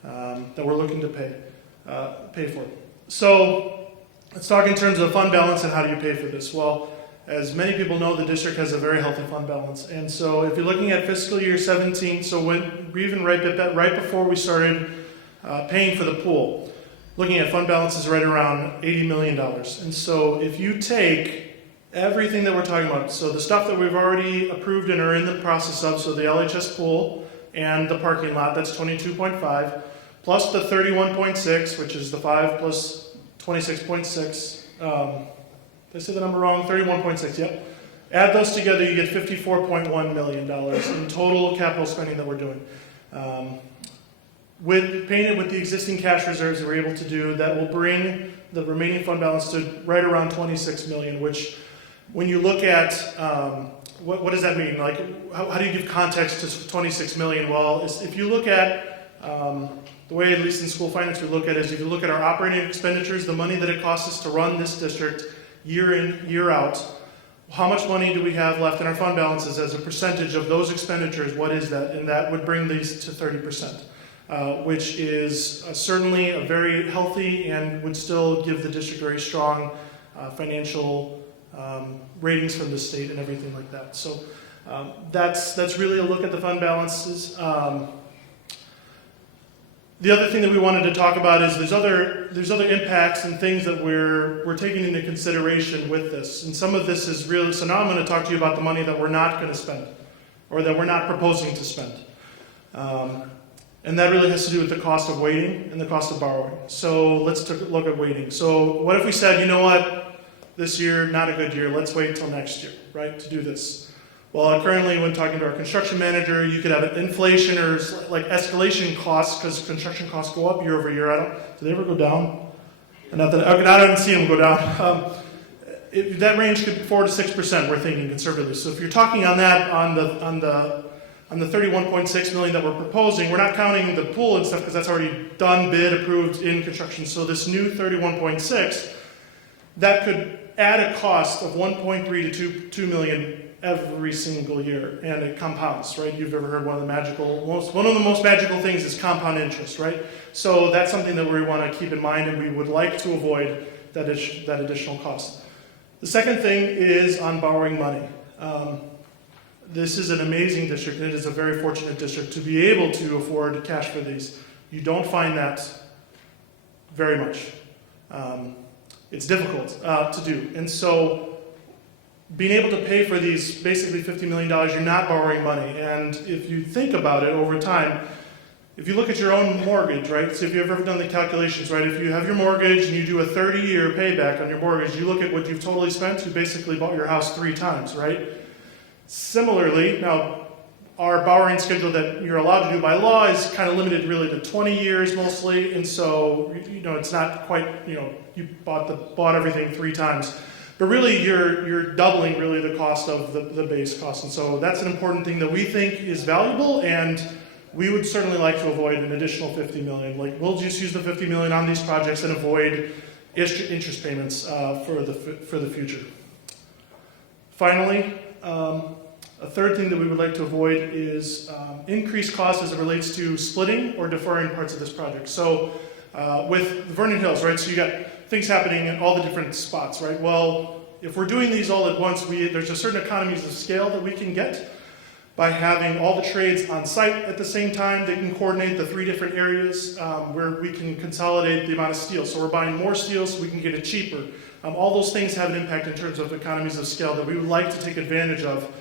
that we're looking to pay for. So let's talk in terms of fund balance and how do you pay for this. Well, as many people know, the district has a very healthy fund balance. And so if you're looking at fiscal year 17, so when even right before we started paying for the pool, looking at fund balances right around $80 million. And so if you take everything that we're talking about, so the stuff that we've already approved and are in the process of, so the LHS pool and the parking lot, that's 22.5, plus the 31.6, which is the 5 plus 26.6. Did I say the number wrong? 31.6, yep. Add those together, you get $54.1 million in total capital spending that we're doing. With paying it with the existing cash reserves that we're able to do, that will bring the remaining fund balance to right around 26 million, which when you look at, what does that mean? Like, how do you give context to 26 million? Well, if you look at, the way at least in school finance we look at it is if you look at our operating expenditures, the money that it costs us to run this district year in, year out, how much money do we have left in our fund balances as a percentage of those expenditures? What is that? And that would bring these to 30%. Which is certainly a very healthy and would still give the district very strong financial ratings from the state and everything like that. So that's really a look at the fund balances. The other thing that we wanted to talk about is there's other impacts and things that we're taking into consideration with this. And some of this is really, so now I'm going to talk to you about the money that we're not going to spend or that we're not proposing to spend. And that really has to do with the cost of waiting and the cost of borrowing. So let's take a look at waiting. So what if we said, you know what, this year, not a good year, let's wait till next year, right, to do this. Well, currently when talking to our construction manager, you could have an inflation or like escalation costs because construction costs go up year over year. Do they ever go down? Not that, I didn't see them go down. That range could be 4 to 6%, we're thinking conservatively. So if you're talking on that, on the 31.6 million that we're proposing, we're not counting the pool and stuff because that's already done, bid, approved, in construction. So this new 31.6, that could add a cost of 1.3 to 2 million every single year, and it compounds, right? You've ever heard one of the most magical things is compound interest, right? So that's something that we want to keep in mind, and we would like to avoid that additional cost. The second thing is on borrowing money. This is an amazing district, and it is a very fortunate district to be able to afford cash for these. You don't find that very much. It's difficult to do. And so being able to pay for these basically $50 million, you're not borrowing money. And if you think about it over time, if you look at your own mortgage, right? So if you've ever done the calculations, right? If you have your mortgage and you do a 30-year payback on your mortgage, you look at what you've totally spent, you basically bought your house 3 times, right? Similarly, now, our borrowing schedule that you're allowed to do by law is kind of limited really to 20 years mostly, and so, it's not quite, you bought everything 3 times. But really, you're doubling really the cost of the base cost, and so that's an important thing that we think is valuable, and we would certainly like to avoid an additional $50 million. Like, we'll just use the $50 million on these projects and avoid interest payments for the future. Finally, a third thing that we would like to avoid is increased costs as it relates to splitting or deferring parts of this project. So with Vernon Hills, right, so you got things happening in all the different spots, right? Well, if we're doing these all at once, there's a certain economies of scale that we can get by having all the trades on site at the same time. They can coordinate the 3 different areas where we can consolidate the amount of steel. So we're buying more steel so we can get it cheaper. All those things have an impact in terms of economies of scale that we would like to take advantage of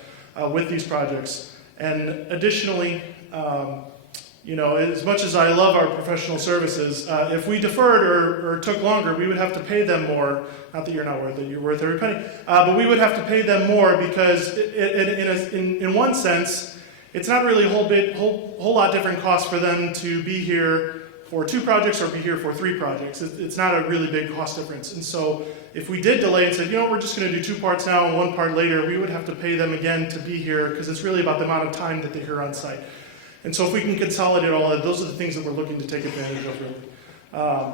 with these projects. And additionally, as much as I love our professional services, if we deferred or took longer, we would have to pay them more. Not that you're not worth it, you're worth every penny. But we would have to pay them more because in one sense, it's not really a whole lot different cost for them to be here for 2 projects or be here for 3 projects. It's not a really big cost difference. And so if we did delay and said, we're just going to do 2 parts now and 1 part later, we would have to pay them again to be here because it's really about the amount of time that they're here on site. And so if we can consolidate all of that, those are the things that we're looking to take advantage of, really.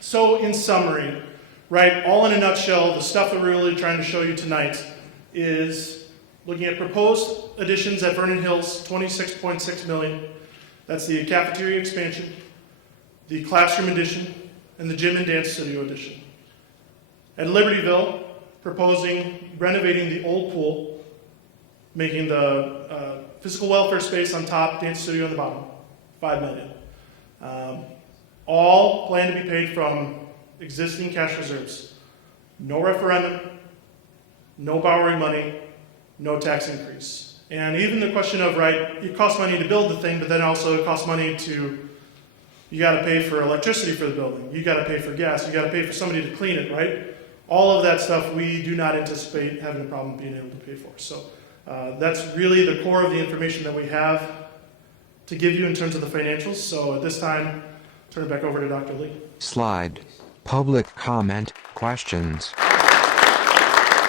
So in summary, right, all in a nutshell, the stuff that we're really trying to show you tonight is looking at proposed additions at Vernon Hills, $26.6 million. That's the cafeteria expansion, the classroom addition, and the gym and dance studio addition. At Libertyville, proposing renovating the old pool, making the physical welfare space on top, dance studio on the bottom, $5 million. All plan to be paid from existing cash reserves. No referendum, no borrowing money, no tax increase. And even the question of, right, it costs money to build the thing, but then also it costs money you got to pay for electricity for the building, you got to pay for gas, you got to pay for somebody to clean it, right? All of that stuff we do not anticipate having a problem being able to pay for. So that's really the core of the information that we have to give you in terms of the financials. So at this time, turn it back over to Dr. Lee. Slide. Public comment, questions.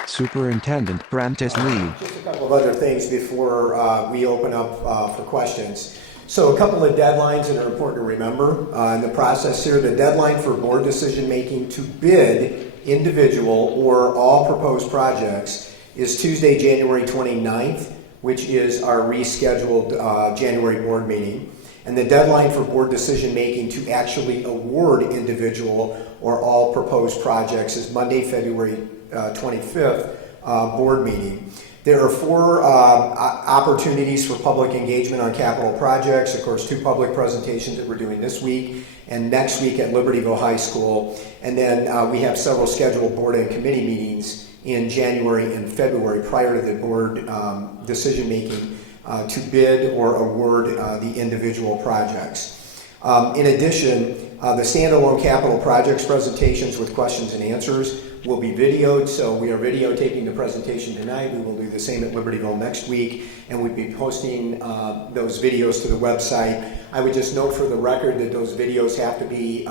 Superintendent Prentice Lee. Just a couple of other things before we open up for questions. So a couple of deadlines that are important to remember in the process here. The deadline for board decision making to bid individual or all proposed projects is Tuesday, January 29th, which is our rescheduled January board meeting. And the deadline for board decision making to actually award individual or all proposed projects is Monday, February 25th board meeting. There are 4 opportunities for public engagement on capital projects. Of course, 2 public presentations that we're doing this week and next week at Libertyville High School. And then we have several scheduled board and committee meetings in January and February prior to the board decision making to bid or award the individual projects. In addition, the standalone capital projects presentations with questions and answers will be videoed, so we are videotaping the presentation tonight. We will do the same at Libertyville next week, and we'll be posting those videos to the website. I would just note for the record that those videos have to be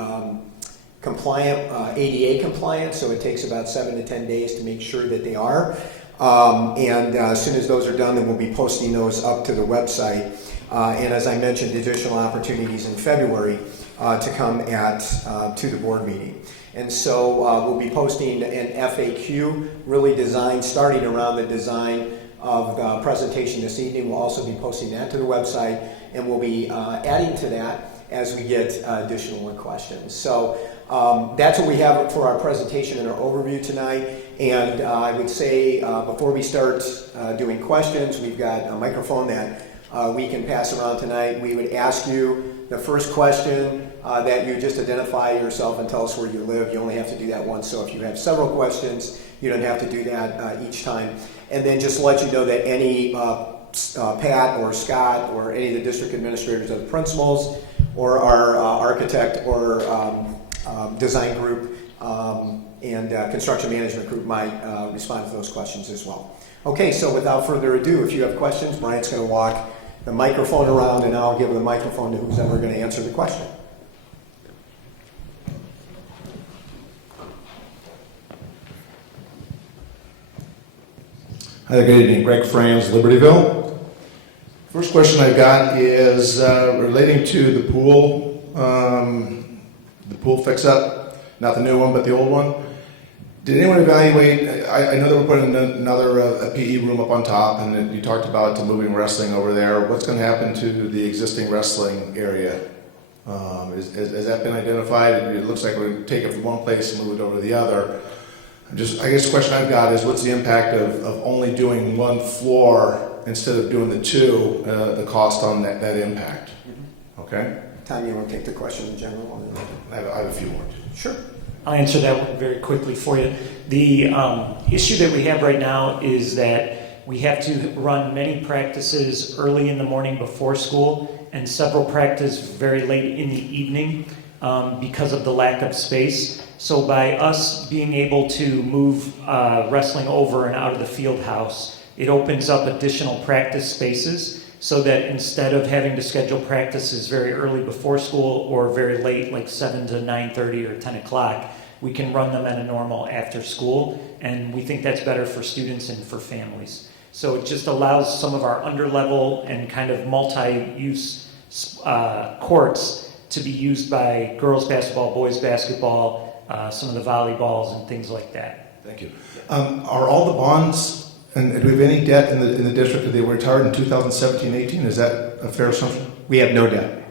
compliant, ADA compliant, so it takes about 7 to 10 days to make sure that they are. And as soon as those are done, then we'll be posting those up to the website. And as I mentioned, additional opportunities in February to come to the board meeting. And so we'll be posting an FAQ, really starting around the design of the presentation this evening. We'll also be posting that to the website, and we'll be adding to that as we get additional questions. So that's what we have for our presentation and our overview tonight. And I would say before we start doing questions, we've got a microphone that we can pass around tonight. We would ask you the first question that you just identify yourself and tell us where you live. You only have to do that once. So if you have several questions, You don't have to do that each time. And then just to let you know that any Pat or Scott or any of the district administrators or the principals or our architect or design group and construction management group might respond to those questions as well. Okay, so without further ado, if you have questions, Brian's going to walk the microphone around and I'll give the microphone to who's ever going to answer the question. Hi, good evening. Greg Franz, Libertyville. First question I've got is relating to the pool fix-up, not the new one, but the old one. Did anyone evaluate, I know that we're putting another a PE room up on top, and then you talked about moving wrestling over there. What's going to happen to the existing wrestling area? Has that been identified? It looks like we're going to take it from one place and move it over to the other. I guess the question I've got is what's the impact of only doing one floor instead of doing the two, the cost on that impact? Okay? Tom, you want to take the question in general? I have a few more. Sure. I'll answer that one very quickly for you. The issue that we have right now is that we have to run many practices early in the morning before school and several practices very late in the evening because of the lack of space. So by us being able to move wrestling over and out of the field house, it opens up additional practice spaces so that instead of having to schedule practices very early before school or very late, like 7 to 9:30 or 10 o'clock, we can run them at a normal after school, and we think that's better for students and for families. So it just allows some of our underlevel and kind of multi-use courts to be used by girls basketball, boys basketball, some of the volleyballs and things like that. Thank you. Are all the bonds, and do we have any debt in the district that they were retired in 2017-18? Is that a fair assumption? We have no debt.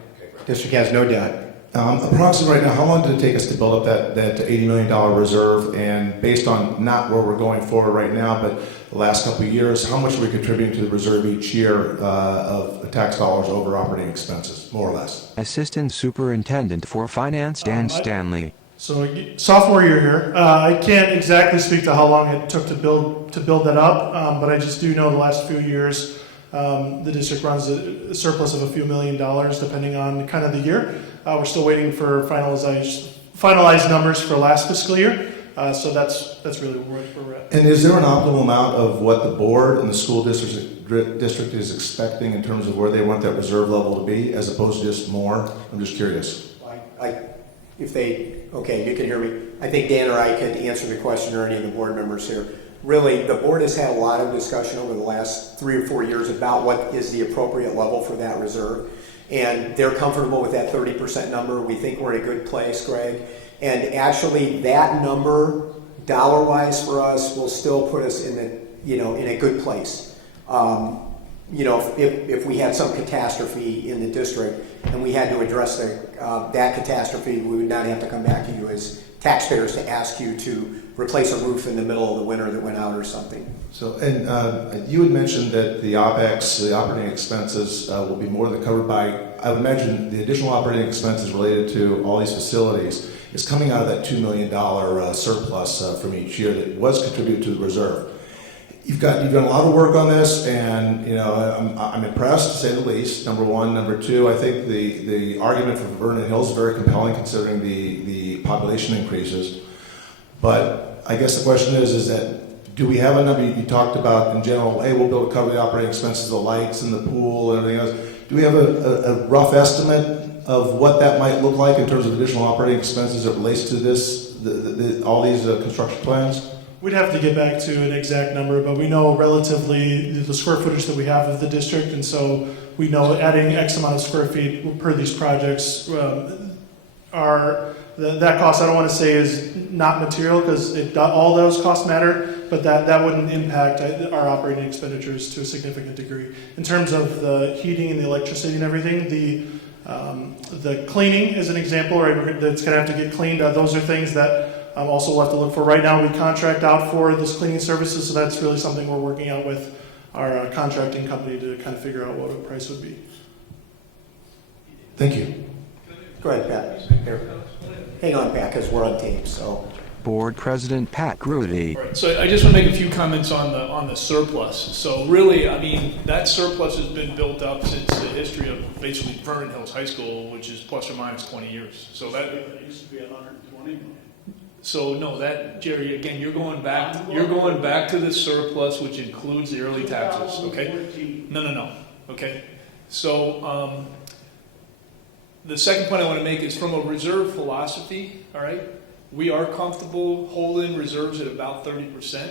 District has no debt. Approximately right now, how long did it take us to build up that $80 million reserve? And based on not where we're going forward right now, but the last couple of years, how much are we contributing to the reserve each year of tax dollars over operating expenses, more or less? Assistant Superintendent for Finance Dan Stanley. So sophomore year here, I can't exactly speak to how long it took to build that up, but I just do know the last few years the district runs a surplus of a few $1 million depending on kind of the year. We're still waiting for finalized numbers for last fiscal year, so that's really where we're at. And is there an optimal amount of what the board and the school district is expecting in terms of where they want that reserve level to be, as opposed to just more? I'm just curious. Okay, you can hear me. I think Dan or I could answer the question, or any of the board members here. Really, the board has had a lot of discussion over the last 3 or 4 years about what is the appropriate level for that reserve. And they're comfortable with that 30% number. We think we're in a good place, Greg. And actually, that number, dollar-wise for us, will still put us in a good place. If we had some catastrophe in the district and we had to address that catastrophe, we would not have to come back to you as taxpayers to ask you to replace a roof in the middle of the winter that went out or something. So, and you had mentioned that the OPEX, the operating expenses, will be more than covered by, I would imagine the additional operating expenses related to all these facilities is coming out of that $2 million surplus from each year that was contributed to the reserve. You've done a lot of work on this, and I'm impressed, to say the least. Number one. Number two, I think the argument for Vernon Hills is very compelling considering the population increases. But I guess the question is that do we have a number? You talked about in general, hey, we'll be able to cover the operating expenses, the lights and the pool and everything else. Do we have a rough estimate of what that might look like in terms of additional operating expenses that relates to this, all these construction plans? We'd have to get back to an exact number, but we know relatively the square footage that we have of the district, and so we know adding X amount of square feet per these projects that cost, I don't want to say is not material, because all those costs matter, but that wouldn't impact our operating expenditures to a significant degree. In terms of the heating and the electricity and everything, the cleaning is an example, right, that's going to have to get cleaned. Those are things that also we'll have to look for. Right now we contract out for this cleaning services, so that's really something we're working out with our contracting company to kind of figure out what a price would be. Thank you. Go ahead, Pat. Here. Hang on, Pat, because we're on tape. So Board President Pat Grudy. Right. So I just want to make a few comments on the surplus. So really, I mean, that surplus has been built up since the history of basically Vernon Hills High School, which is plus or minus 20 years. So that used to be 120 million. So no, that, Jerry, again, you're going back to the surplus, which includes the early taxes, okay? No, okay? So, the second point I want to make is from a reserve philosophy, all right? We are comfortable holding reserves at about 30%,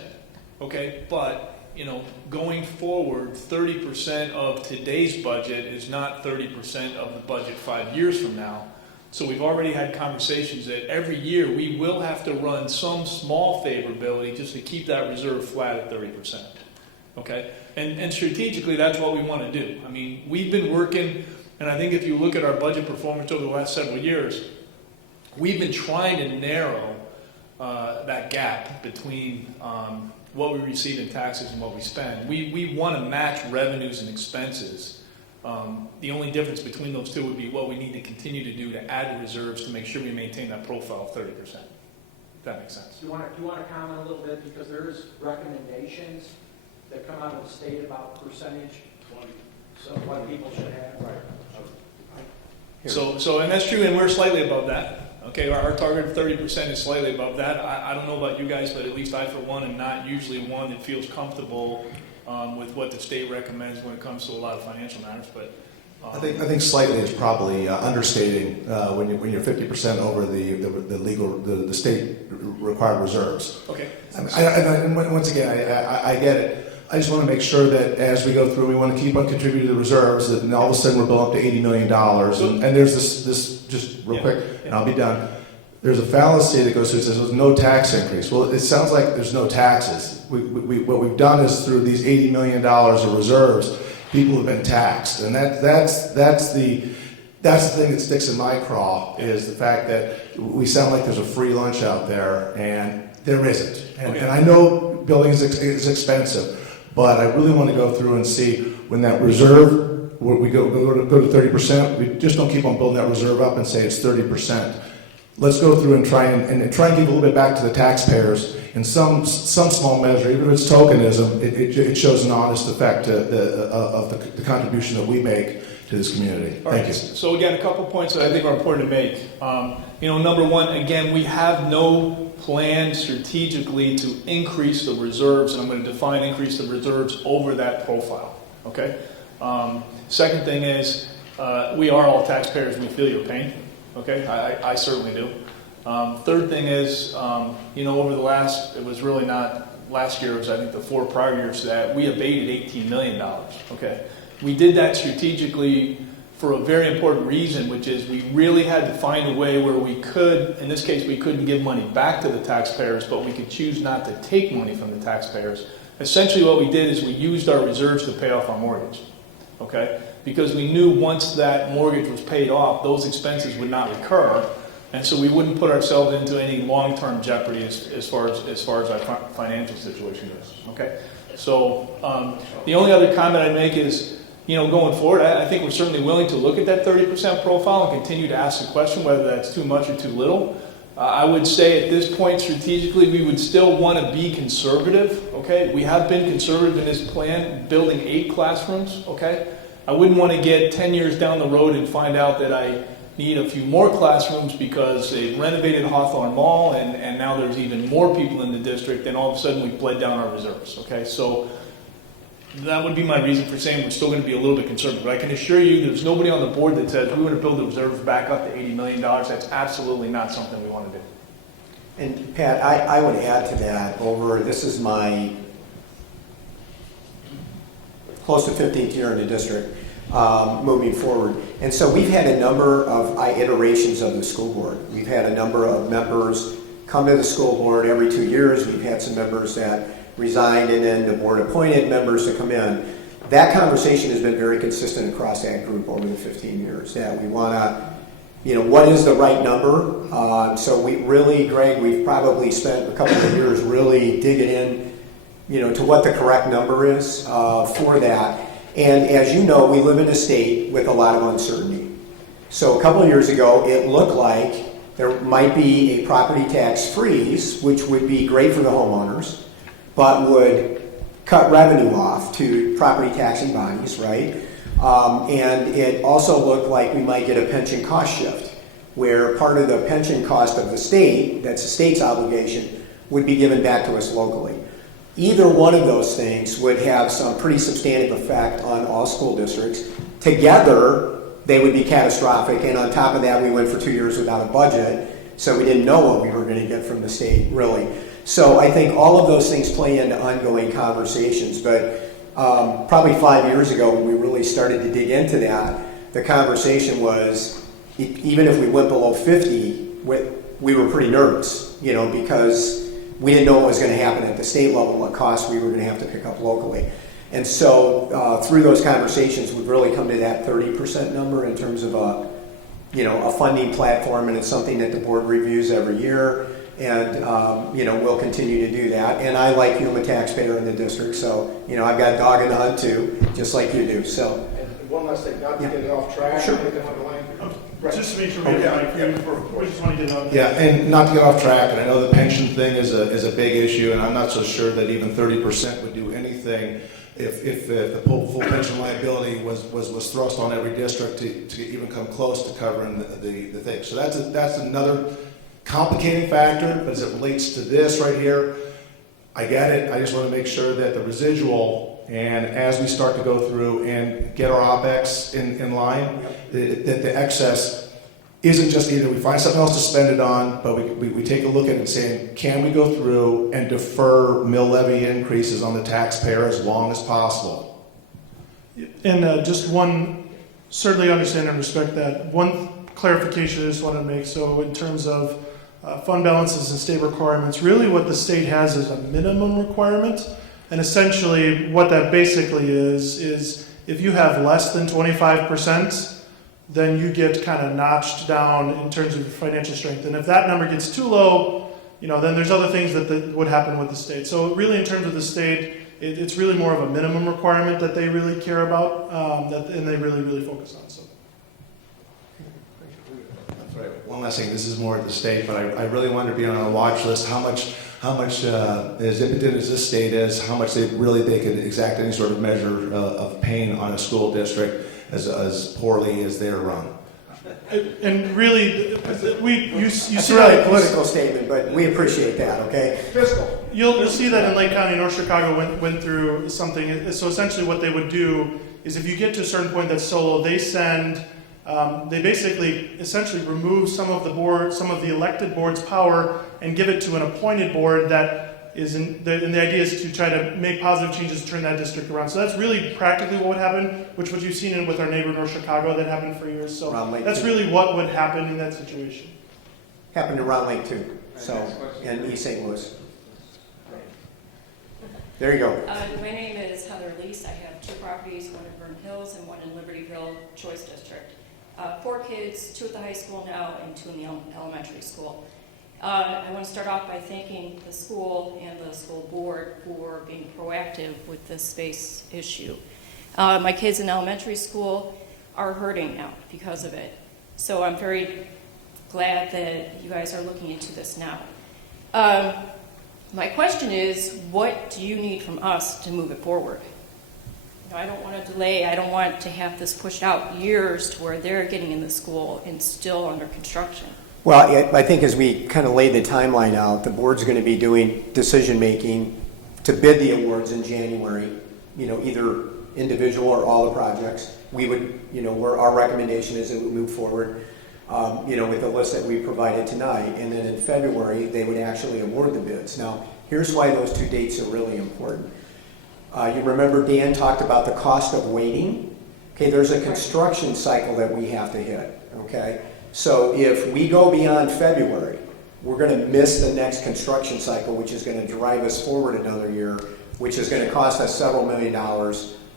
okay? But, you know, going forward, 30% of today's budget is not 30% of the budget 5 years from now. So we've already had conversations that every year we will have to run some small favorability just to keep that reserve flat at 30%. Okay? And strategically, that's what we want to do. I mean, we've been working, and I think if you look at our budget performance over the last several years, we've been trying to narrow that gap between what we receive in taxes and what we spend. We want to match revenues and expenses. The only difference between those two would be what we need to continue to do to add reserves to make sure we maintain that profile of 30%. If that makes sense. Do you want to comment a little bit, because there's recommendations that come out of the state about percentage, so what people should have. Right. So and that's true, and we're slightly above that. Okay, our target of 30% is slightly above that. I don't know about you guys, but at least I, for one, am not usually one that feels comfortable with what the state recommends when it comes to a lot of financial matters. But I think slightly is probably understating when you're 50% over the state required reserves. Okay. And once again, I get it. I just want to make sure that as we go through, we want to keep on contributing to the reserves, and all of a sudden we're building up to $80 million. And there's this just real quick, and I'll be done. There's a fallacy that goes through that says there's no tax increase. Well, it sounds like there's no taxes. What we've done is through these $80 million of reserves, people have been taxed, and that's the thing that sticks in my craw, is the fact that we sound like there's a free lunch out there, and there isn't. And I know building is expensive, but I really want to go through and see when that reserve, where we go to 30%, we just don't keep on building that reserve up and say it's 30%. Let's go through and try and give a little bit back to the taxpayers in some small measure, even if it's tokenism. It shows an honest effect of the contribution that we make to this community. Thank you. So again, a couple points that I think are important to make. Number one, again, we have no plan strategically to increase the reserves, and I'm going to define increase the reserves over that profile. Okay. Second thing is, we are all taxpayers. We feel your pain. Okay, I certainly do. Third thing is, over the last, it was really not last year, it was I think the 4 prior years to that, we abated $18 million, okay? We did that strategically for a very important reason, which is we really had to find a way where we could, in this case we couldn't give money back to the taxpayers, but we could choose not to take money from the taxpayers. Essentially what we did is we used our reserves to pay off our mortgage, okay? Because we knew once that mortgage was paid off, those expenses would not recur, and so we wouldn't put ourselves into any long-term jeopardy as far as our financial situation goes. Okay, so the only other comment I'd make is, going forward, I think we're certainly willing to look at that 30% profile and continue to ask the question whether that's too much or too little. I would say at this point, strategically, we would still want to be conservative. Okay, we have been conservative in this plan, building 8 classrooms. Okay. I wouldn't want to get 10 years down the road and find out that I need a few more classrooms because they renovated Hawthorne Mall and now there's even more people in the district, and all of a sudden we've bled down our reserves. Okay, so that would be my reason for saying we're still going to be a little bit conservative. But I can assure you there's nobody on the board that says we want to build the reserves back up to $80 million. That's absolutely not something we want to do. And Pat, I would add to that, this is my close to 15th year in the district, moving forward. And so we've had a number of iterations of the school board. We've had a number of members come to the school board every 2 years. We've had some members that resigned, and then the board appointed members to come in. That conversation has been very consistent across that group over the 15 years, that we want to, what is the right number? So we really, Greg, we've probably spent a couple of years really digging in to what the correct number is for that. And as you know, we live in a state with a lot of uncertainty. So a couple of years ago, it looked like There might be a property tax freeze, which would be great for the homeowners, but would cut revenue off to property taxing bodies, right? And it also looked like we might get a pension cost shift, where part of the pension cost of the state, that's the state's obligation, would be given back to us locally. Either one of those things would have some pretty substantive effect on all school districts. Together, they would be catastrophic, and on top of that, we went for 2 years without a budget, so we didn't know what we were going to get from the state, really. So I think all of those things play into ongoing conversations, but probably 5 years ago when we really started to dig into that, the conversation was, even if we went below 50, we were pretty nervous, because we didn't know what was going to happen at the state level, what costs we were going to have to pick up locally. And so through those conversations, we've really come to that 30% number in terms of a funding platform, and it's something that the board reviews every year. And, we'll continue to do that. And I, like you, I'm a taxpayer in the district, so, I've got a dog in the hunt too, just like you do, so. And one last thing, not to get it off track. Sure. Just to make sure we just want to get out. Yeah, and not to get off track, and I know the pension thing is a big issue, and I'm not so sure that even 30% would do anything if the full pension liability was thrust on every district to even come close to covering the thing. So that's another complicating factor, but as it relates to this right here, I get it. I just want to make sure that the residual, and as we start to go through and get our OpEx in line, that the excess isn't just either we find something else to spend it on, but we take a look at it and say, can we go through and defer mill levy increases on the taxpayer as long as possible? And just one, certainly understand and respect that. One clarification I just want to make. So in terms of fund balances and state requirements, really what the state has is a minimum requirement. And essentially what that basically is if you have less than 25%, then you get kind of notched down in terms of your financial strength. And if that number gets too low, then there's other things that would happen with the state. So really in terms of the state, it's really more of a minimum requirement that they really care about, and they really focus on. So. That's right. One last thing, this is more at the state, but I really wanted to be on a watch list. How much as impotent as this state is, how much they could exact any sort of measure of pain on a school district as poorly as they're run. And really, you see It's a really that political statement, but we appreciate that, okay? Fiscal. You'll see that in Lake County, North Chicago went through something. So essentially, what they would do is, if you get to a certain point that's so low, they send. They basically essentially remove some of the elected board's power and give it to an appointed board that is and the idea is to try to make positive changes to turn that district around. So that's really practically what would happen, which what you've seen with our neighbor North Chicago that happened for years. So that's really what would happen in that situation. Happened to Round Lake too, so, and East St. Louis. There you go. My name is Heather Lease. I have 2 properties, one in Vernon Hills and one in Libertyville Choice District. 4 kids, 2 at the high school now and 2 in the elementary school. I want to start off by thanking the school and the school board for being proactive with this space issue. My kids in elementary school are hurting now because of it. So I'm very glad that you guys are looking into this now. My question is, what do you need from us to move it forward? I don't want to delay. I don't want to have this pushed out years to where they're getting in the school and still under construction. Well, I think as we kind of lay the timeline out, the board's going to be doing decision-making to bid the awards in January, either individual or all the projects. We would, our recommendation is that we move forward, with the list that we provided tonight. And then in February, they would actually award the bids. Now, here's why those 2 dates are really important. You remember Dan talked about the cost of waiting. Okay, there's a construction cycle that we have to hit, okay? So if we go beyond February, we're going to miss the next construction cycle, which is going to drive us forward another year, which is going to cost us several $1 million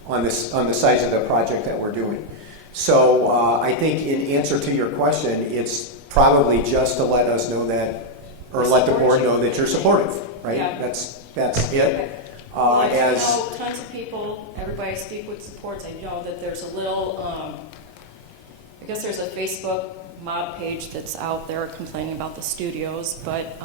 on the size of the project that we're doing. So I think in answer to your question, it's probably just to let us know that, or let the board know that you're supportive, right? Yeah. That's it. Well, I know tons of people, everybody I speak with supports. I know that there's a little, I guess there's a Facebook mob page that's out there complaining about the studios, but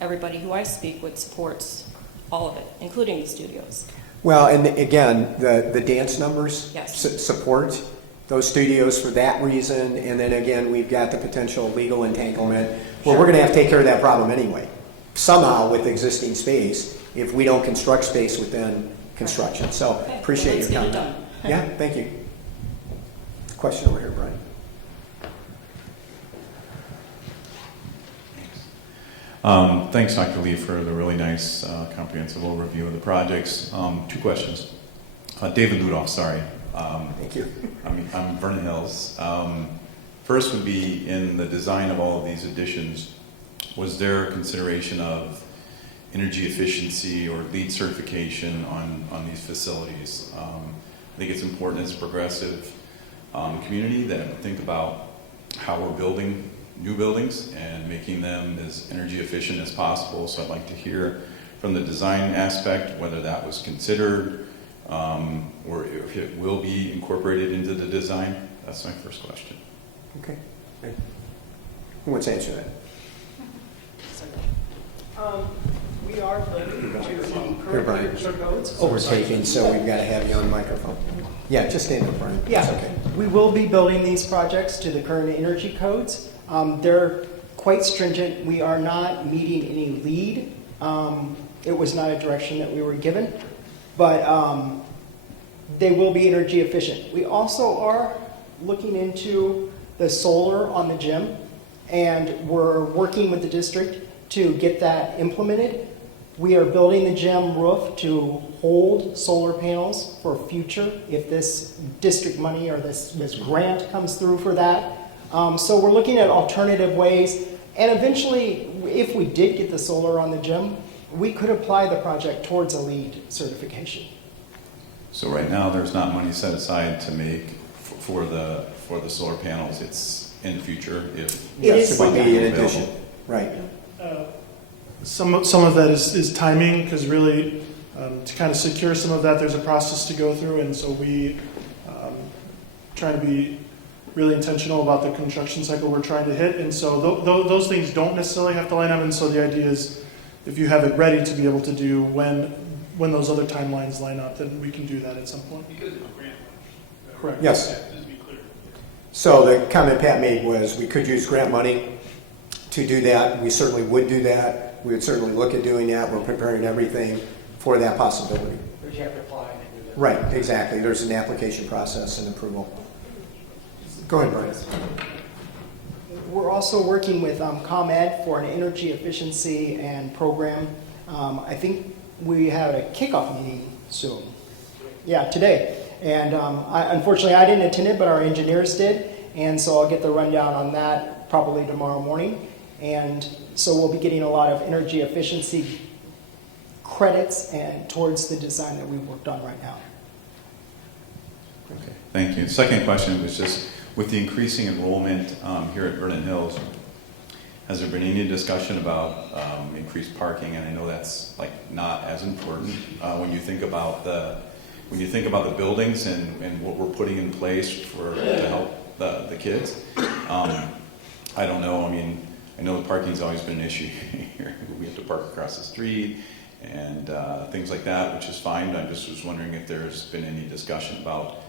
everybody who I speak with supports all of it, including the studios. Well, and again, the dance numbers Yes. support those studios for that reason, and then again, we've got the potential legal entanglement, where we're gonna have to take care of that problem anyway, somehow with existing space, if we don't construct space within construction. So, Okay, appreciate well, your let's get it comment. done. Yeah, thank you. Question over here, Brian. Thanks, Dr. Lee, for the really nice comprehensive overview of the projects. 2 questions. David Ludoff, sorry. Thank you. I'm Vernon Hills. First would be, in the design of all of these additions, was there consideration of energy efficiency or LEED certification on these facilities? I think it's important as a progressive community that we think about how we're building new buildings and making them as energy efficient as possible. So I'd like to hear from the design aspect whether that was considered or if it will be incorporated into the design. That's my first question. Okay. Who wants to answer that? We are limited to the Here, current Brian. literature codes. Overtaken, so we've got to have you on the microphone. Yeah, just stand up, Brian. Yeah, That's okay. we will be building these projects to the current energy codes. They're quite stringent. We are not meeting any LEED. It was not a direction that we were given, but they will be energy efficient. We also are looking into the solar on the gym, and we're working with the district to get that implemented. We are building the gym roof to hold solar panels for future if this district money or this grant comes through for that. So we're looking at alternative ways, and eventually, if we did get the solar on the gym, we could apply the project towards a LEED certification. So right now, there's not money set aside to make for the solar panels. It's in the future if Yes, is it would be in available. addition. Right. Some of that is timing, because really, to kind of secure some of that, there's a process to go through, and so we try to be really intentional about the construction cycle we're trying to hit, and so those things don't necessarily have to line up, and so the idea is if you have it ready to be able to do when those other timelines line up, then we can do that at some point. Because it's grant money. Correct. Yes. Just to be clear. So the comment Pat made was we could use grant money to do that. We certainly would do that. We would certainly look at doing that. We're preparing everything for that possibility. But you have to apply and do that. Right, exactly. There's an application process and approval. Go ahead, Brian. We're also working with ComEd for an energy efficiency and program. I think we have a kickoff meeting soon. Yeah, today. And unfortunately, I didn't attend it, but our engineers did. And so I'll get the rundown on that probably tomorrow morning. And so we'll be getting a lot of energy efficiency credits and towards the design that we've worked on right now. Okay, thank you. Second question was just, with the increasing enrollment here at Vernon Hills, has there been any discussion about increased parking? And I know that's not as important when you think about the buildings and what we're putting in place to help the kids. I don't know. I mean, I know the parking's always been an issue here. We have to park across the street and things like that, which is fine. I just was wondering if there's been any discussion about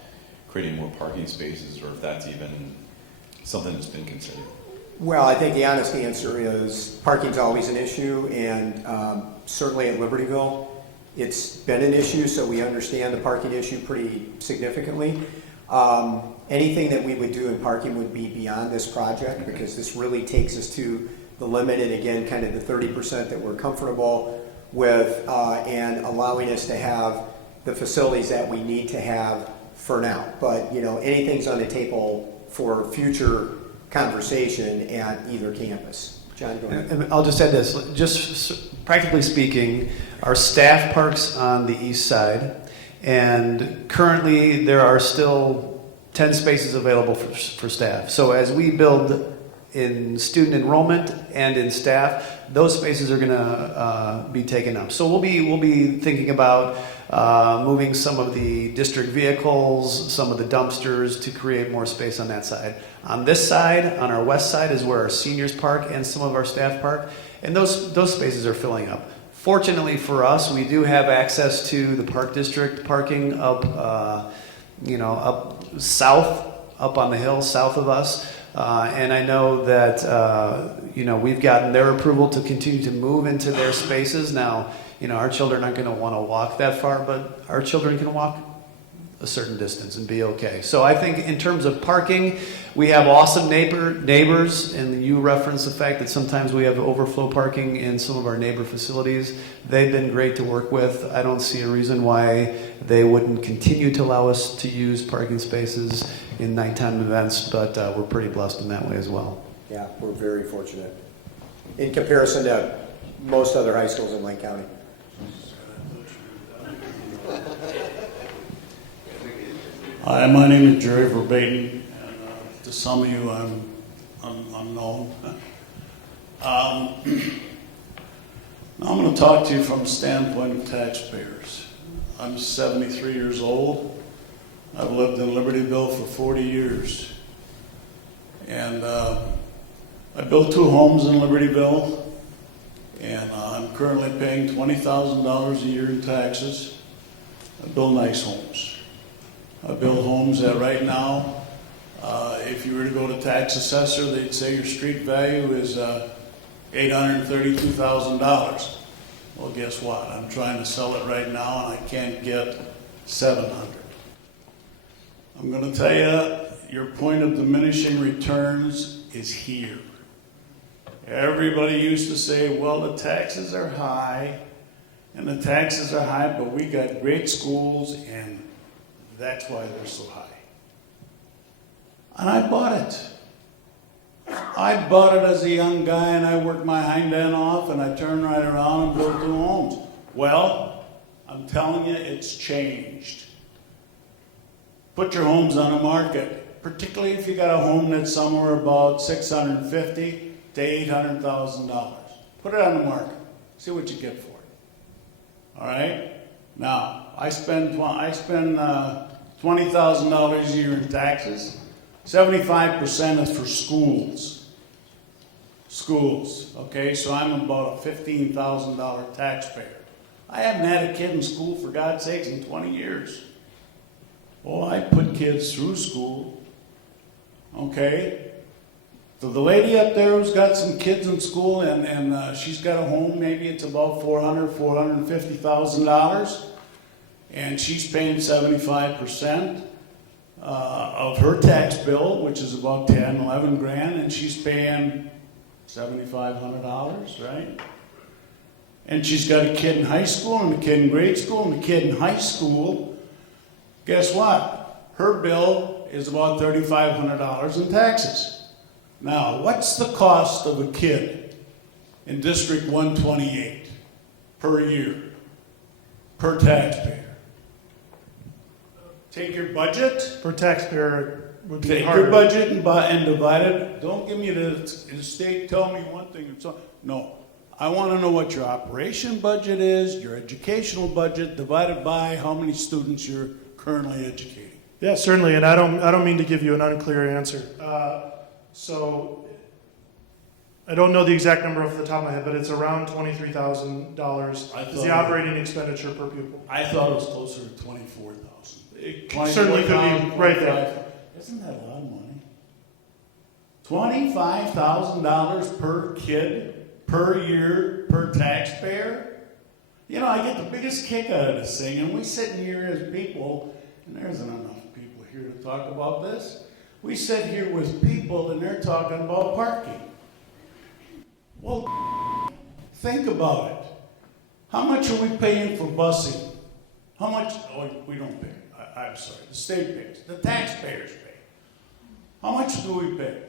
creating more parking spaces, or if that's even something that's been considered. Well, I think the honest answer is parking's always an issue, and certainly at Libertyville, it's been an issue, so we understand the parking issue pretty significantly. Anything that we would do in parking would be beyond this project, because this really takes us to the limit, and again, kind of the 30% that we're comfortable with, and allowing us to have the facilities that we need to have for now. But, anything's on the table for future conversation at either campus. John, go ahead. And I'll just add this, just practically speaking, our staff parks on the east side, and currently there are still 10 spaces available for staff. So as we build in student enrollment and in staff, those spaces are going to be taken up. So we'll be thinking about moving some of the district vehicles, some of the dumpsters to create more space on that side. On this side, on our west side, is where our seniors park and some of our staff park, and those spaces are filling up. Fortunately for us, we do have access to the park district parking up, up south, up on the hill south of us. And I know that, we've gotten their approval to continue to move into their spaces. Now, our children aren't going to want to walk that far, but our children can walk a certain distance and be okay. So I think in terms of parking, we have awesome neighbors, and you reference the fact that sometimes we have overflow parking in some of our neighbor facilities. They've been great to work with. I don't see a reason why they wouldn't continue to allow us to use parking spaces in nighttime events, but we're pretty blessed in that way as well. Yeah, we're very fortunate in comparison to most other high schools in Lake County. Hi, my name is Jerry Verbatim, and to some of you I'm unknown. Now I'm going to talk to you from the standpoint of taxpayers. I'm 73 years old. I've lived in Libertyville for 40 years. And I built 2 homes in Libertyville, and I'm currently paying $20,000 a year in taxes. I build nice homes. I build homes that right now, if you were to go to tax assessor, they'd say your street value is $832,000. Well, guess what? I'm trying to sell it right now, and I can't get $700,000. I'm going to tell you, your point of diminishing returns is here. Everybody used to say, well, the taxes are high, and the taxes are high, but we got great schools, and that's why they're so high. And I bought it. I bought it as a young guy, and I worked my hind end off, and I turned right around and built 2 homes. Well, I'm telling you, it's changed. Put your homes on the market, particularly if you got a home that's somewhere about $650,000 to $800,000. Put it on the market. See what you get for it. All right? Now, I spend $20,000 a year in taxes. 75% is for schools. Schools, okay? So I'm about a $15,000 taxpayer. I haven't had a kid in school, for God's sakes, in 20 years. Oh, I put kids through school, okay? So the lady up there who's got some kids in school, and she's got a home, maybe it's about $450,000. And she's paying 75% of her tax bill, which is about 10, 11 grand, and she's paying $7,500, right? And she's got a kid in high school, and a kid in grade school, and a kid in high school. Guess what? Her bill is about $3,500 in taxes. Now, what's the cost of a kid in District 128 per year, per taxpayer? Take your budget. Per taxpayer would be Take harder. your budget and divide it. Don't give me the state tell me one thing and so. No, I want to know what your operation budget is, your educational budget divided by how many students you're currently educating. Yeah, certainly, and I don't mean to give you an unclear answer. So I don't know the exact number off the top of my head, but it's around $23,000 is the operating expenditure per pupil. I thought it was closer to 24,000. It certainly could be right there. Isn't that a lot of money? $25,000 per kid, per year, per taxpayer? You know, I get the biggest kick out of this thing, and we sit here as people, and there isn't enough people here to talk about this. We sit here with people, and they're talking about parking. Well, think about it. How much are we paying for busing? How much? Oh, we don't pay. I'm sorry. The state pays. The taxpayers pay. How much do we pay?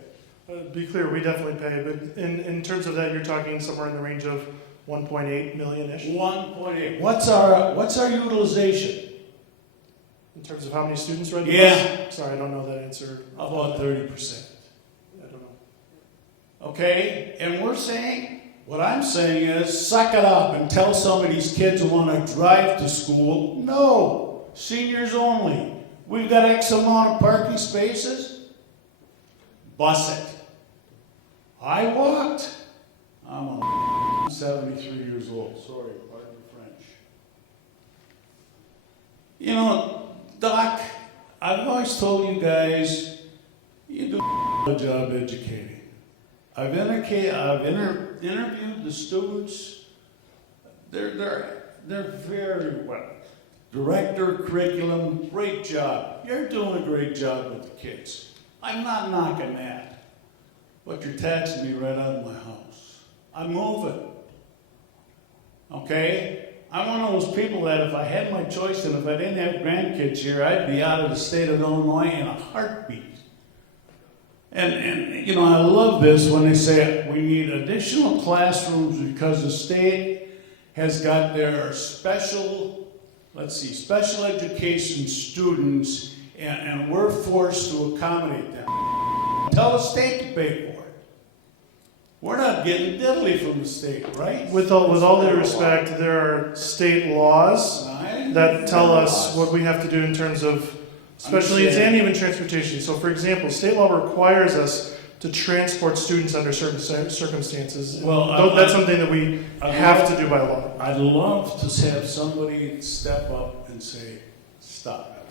To be clear, we definitely pay, but in terms of that, you're talking somewhere in the range of 1.8 million-ish. 1.8. What's our utilization? In terms of how many students ride the Yeah. bus? Sorry, I don't know that answer. About 30%. I don't know. Okay? And we're saying What I'm saying is, suck it up and tell some of these kids who want to drive to school, no, seniors only. We've got X amount of parking spaces, bus it. I walked. I'm 73 years old, sorry, pardon the French. You know, Doc, I've always told you guys, you do a job educating. I've interviewed the students. They're very well. Director, curriculum, great job. You're doing a great job with the kids. I'm not knocking that. But you're taxing me right out of my house. I'm moving. Okay? I'm one of those people that if I had my choice and if I didn't have grandkids here, I'd be out of the state of Illinois in a heartbeat. And you know, I love this when they say we need additional classrooms because the state has got their special education students and we're forced to accommodate them. Tell the state to pay for it. We're not getting diddly from the state, right? With all due respect, there are state laws that tell us what we have to do in terms of special needs and even transportation. So for example, state law requires us to transport students under certain circumstances. Well, that's something that we have to do by law. I'd love to have somebody step up and say, stop it.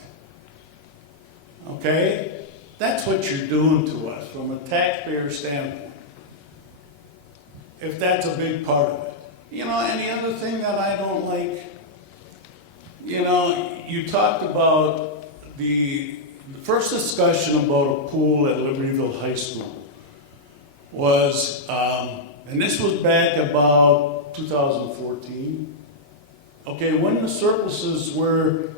Okay? That's what you're doing to us from a taxpayer standpoint. If that's a big part of it. You know, and the other thing that I don't like, you know, you talked about the first discussion about a pool at Libertyville High School was, and this was back about 2014. Okay, when the surpluses were,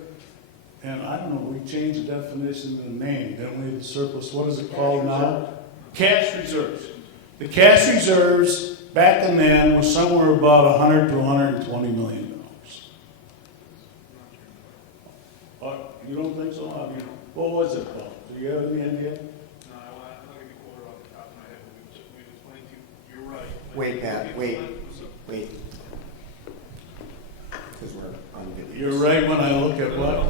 and I don't know, we changed the definition of the name, didn't we, the surplus, what is it called now? Cash reserves. The cash reserves back then was somewhere about $100 to $120 million. You don't think so? I mean, what was it about? Do you have any idea? No, I'm not going to be quoted off the top of my head, but we explained to you, you're right. Wait, Pat, wait. Because we're on video. You're right when I look at what?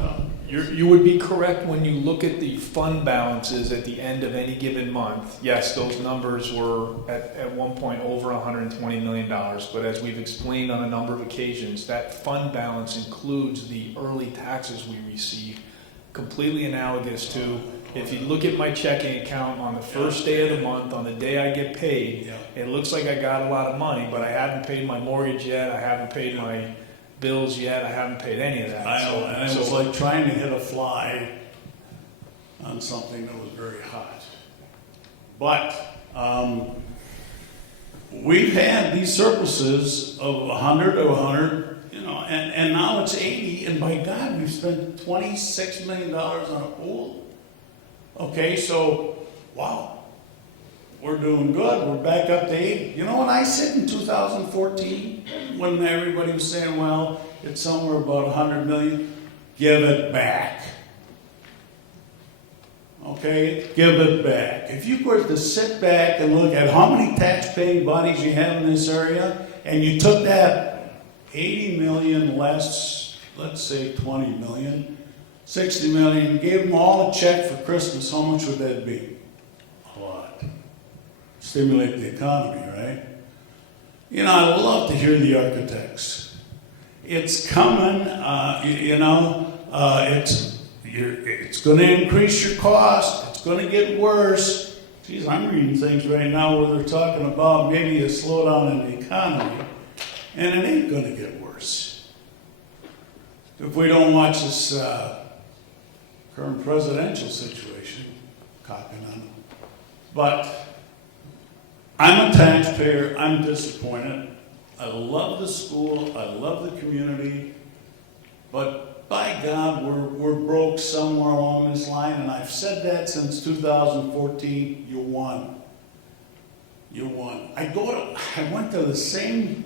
You would be correct when you look at the fund balances at the end of any given month. Yes, those numbers were at one point over $120 million, but as we've explained on a number of occasions, that fund balance includes the early taxes we receive, completely analogous to if you look at my checking account on the first day of the month, on the day I get paid, it looks like I got a lot of money, but I haven't paid my mortgage yet, I haven't paid my bills yet, I haven't paid any of that. I know, and it was like trying to hit a fly on something that was very hot. But we've had these surpluses of 100 to 100, you know, and now it's 80, and by God, we've spent $26 million on a pool. Okay, so, wow, we're doing good. We're back up to 80. You know what I said in 2014 when everybody was saying, well, it's somewhere about 100 million? Give it back. Okay, give it back. If you were to sit back and look at how many tax-paying bodies you have in this area, and you took that 80 million less, let's say 20 million, 60 million, gave them all a check for Christmas, how much would that be? A lot. Stimulate the economy, right? You know, I love to hear the architects. It's coming, it's going to increase your cost. It's going to get worse. Geez, I'm reading things right now where they're talking about maybe a slowdown in the economy, and it ain't going to get worse. If we don't watch this current presidential situation, cocking on them. But I'm a taxpayer. I'm disappointed. I love the school. I love the community. But by God, we're broke somewhere along this line, and I've said that since 2014. You won. You won. I went to the same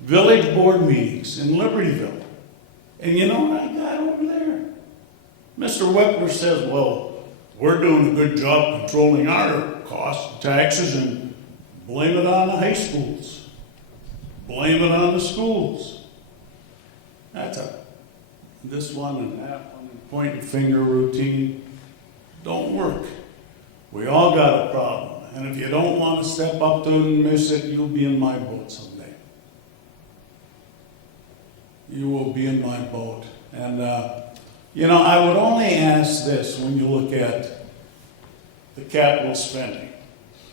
village board meetings in Libertyville, and you know what I got over there? Mr. Weckler says, well, we're doing a good job controlling our costs, taxes, and Blame it on the high schools. Blame it on the schools. This one and that one, and pointing finger routine don't work. We all got a problem. And if you don't want to step up to it and miss it, you'll be in my boat someday. You will be in my boat. And, I would only ask this when you look at the capital spending,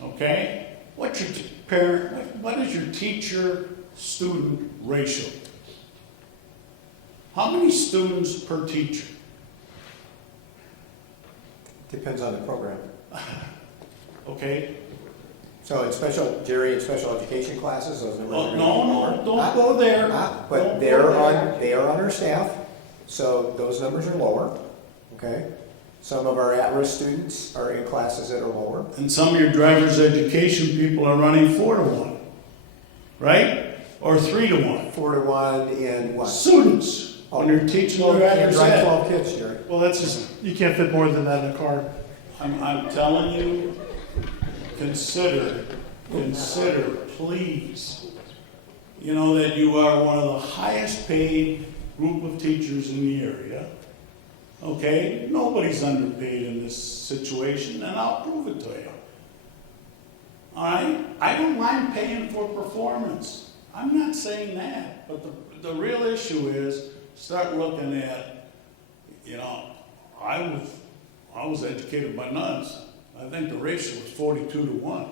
okay? What is your teacher-student ratio? How many students per teacher? Depends on the program. Okay? So in special education classes, those numbers are No, don't go there. But they are on our staff, so those numbers are lower, okay? Some of our at-risk students are in classes that are lower. And some of your driver's education people are running 4-to-1, right? Or 3-to-1. 4-to-1 in what? Students. When you're teaching Well, you can't driver's drive ed. 12 kids, Jerry. Well, that's just, you can't fit more than that in a car. I'm telling you, consider, please, that you are one of the highest paid group of teachers in the area. Okay? Nobody's underpaid in this situation, and I'll prove it to you. All right? I don't mind paying for performance. I'm not saying that. But the real issue is, start looking at, I was educated by nuns. I think the ratio was 42-to-1.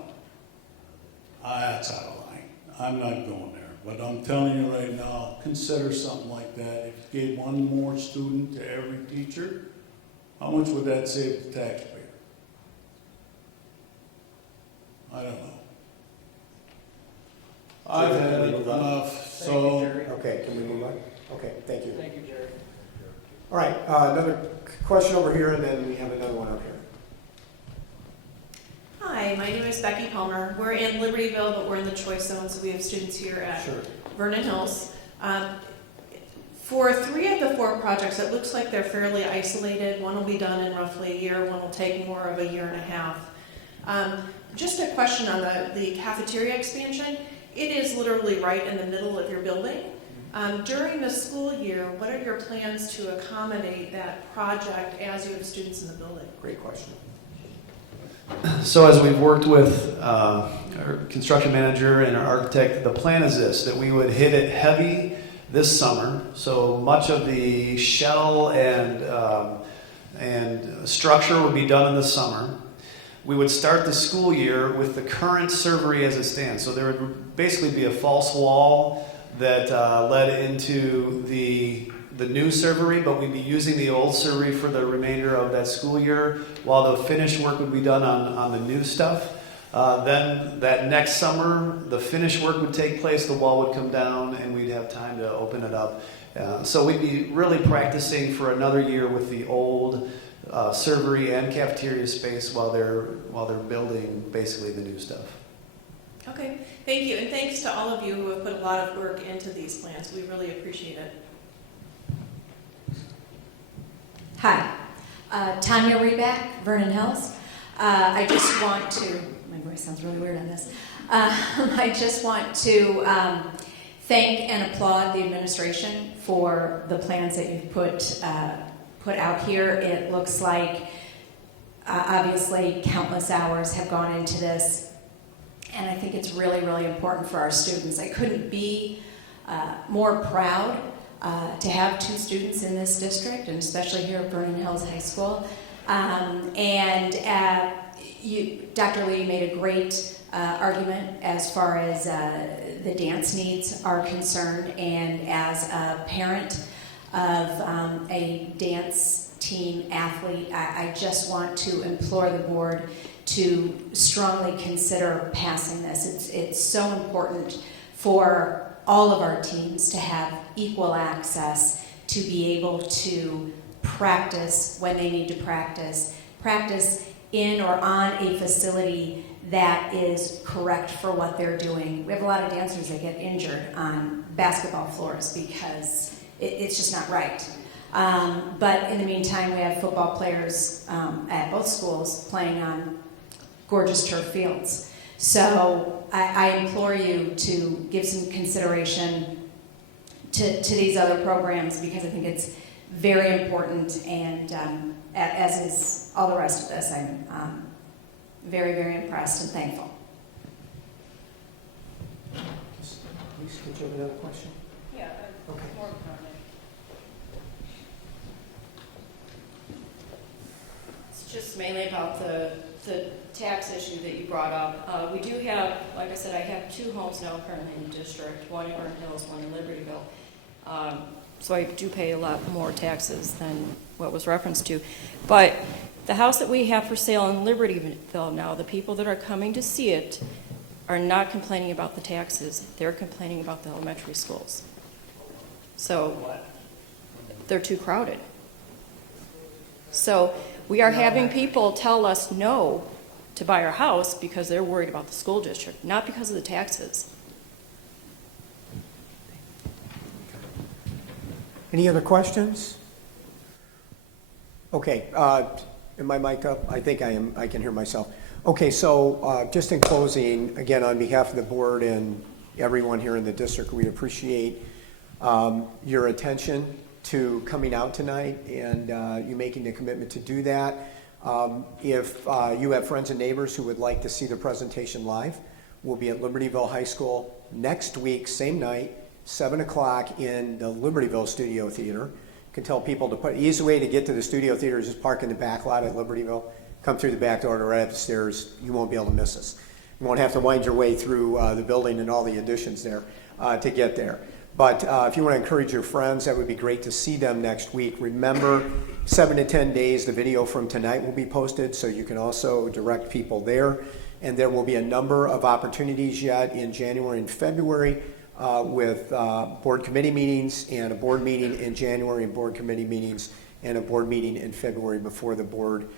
That's out of line. I'm not going there. But I'm telling you right now, consider something like that. If you gave one more student to every teacher, how much would that save the taxpayer? I don't know. I've had enough, so... Okay, can we move on? Okay, thank you. Thank you, Jerry. All right, another question over here, and then we have another one up here. Hi, my name is Becky Palmer. We're in Libertyville, but we're in the choice zone, so we have students here at Vernon Hills. For 3 of the 4 projects, it looks like they're fairly isolated. One will be done in roughly a year, one will take more of a year and a half. Just a question on the cafeteria expansion. It is literally right in the middle of your building. During the school year, what are your plans to accommodate that project as you have students in the building? Great question. So as we've worked with our construction manager and our architect, the plan is this, that we would hit it heavy this summer. So much of the shell and structure would be done in the summer. We would start the school year with the current servery as it stands. So there would basically be a false wall that led into the new servery, but we'd be using the old servery for the remainder of that school year, while the finished work would be done on the new stuff. Then that next summer, the finished work would take place, the wall would come down, and we'd have time to open it up. So we'd be really practicing for another year with the old servery and cafeteria space while they're building basically the new stuff. Okay, thank you, and thanks to all of you who have put a lot of work into these plans. We really appreciate it. Hi, Tanya Reback, Vernon Hills. I just want to, my voice sounds really weird on this. I just want to thank and applaud the administration for the plans that you've put out here. It looks like obviously countless hours have gone into this, and I think it's really, really important for our students. I couldn't be more proud to have 2 students in this district, and especially here at Vernon Hills High School. Dr. Lee made a great argument as far as the dance needs are concerned, and as a parent of a dance team athlete, I just want to implore the board to strongly consider passing this. It's so important for all of our teams to have equal access to be able to practice when they need to practice in or on a facility that is correct for what they're doing. We have a lot of dancers that get injured on basketball floors because it's just not right. But in the meantime, we have football players at both schools playing on gorgeous turf fields. So I implore you to give some consideration to these other programs, because I think it's very important, and as is all the rest of this, I'm very, very impressed and thankful. Lisa, did you have another question? Yeah, Okay. more comment. It's just mainly about the tax issue that you brought up. We do have, like I said, I have 2 homes now currently in the district, one in Vernon Hills, one in Libertyville. So I do pay a lot more taxes than what was referenced to. But the house that we have for sale in Libertyville now, the people that are coming to see it are not complaining about the taxes. They're complaining about the elementary schools. So they're too crowded. So we are having people tell us no to buy our house because they're worried about the school district, not because of the taxes. Any other questions? Okay, am my mic up? I think I am. I can hear myself. Okay, so just in closing, again, on behalf of the board and everyone here in the district, we appreciate your attention to coming out tonight and you making the commitment to do that. If you have friends and neighbors who would like to see the presentation live, we'll be at Libertyville High School next week, same night, 7 o'clock in the Libertyville Studio Theater. You can tell people to put, easy way to get to the studio theater is just park in the back lot at Libertyville, come through the back door right up the stairs. You won't be able to miss us. You won't have to wind your way through the building and all the additions there to get there. But if you want to encourage your friends, that would be great to see them next week. Remember, 7 to 10 days, the video from tonight will be posted, so you can also direct people there. And there will be a number of opportunities yet in January and February with board committee meetings and a board meeting in January and board committee meetings and a board meeting in February before the board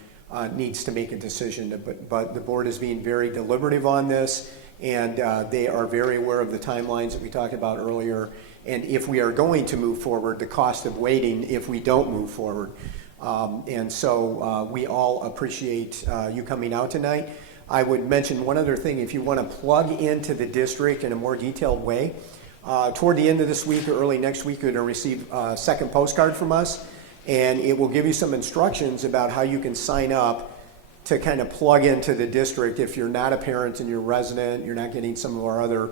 needs to make a decision. But the board is being very deliberative on this, and they are very aware of the timelines that we talked about earlier. And if we are going to move forward, the cost of waiting if we don't move forward. And so we all appreciate you coming out tonight. I would mention one other thing. If you want to plug into the district in a more detailed way, toward the end of this week or early next week, you're going to receive a second postcard from us, and it will give you some instructions about how you can sign up to kind of plug into the district. If you're not a parent and you're a resident, you're not getting some of our other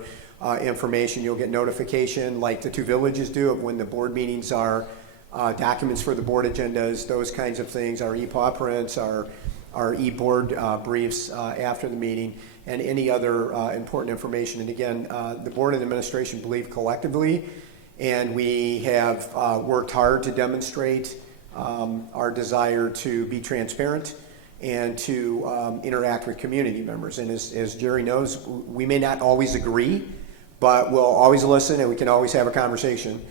information, you'll get notification like the 2 villages do of when the board meetings are, documents for the board agendas, those kinds of things, our e-paw prints, our e-board briefs after the meeting, and any other important information. And again, the board and administration believe collectively, and we have worked hard to demonstrate our desire to be transparent and to interact with community members. And as Jerry knows, we may not always agree, but we'll always listen and we can always have a conversation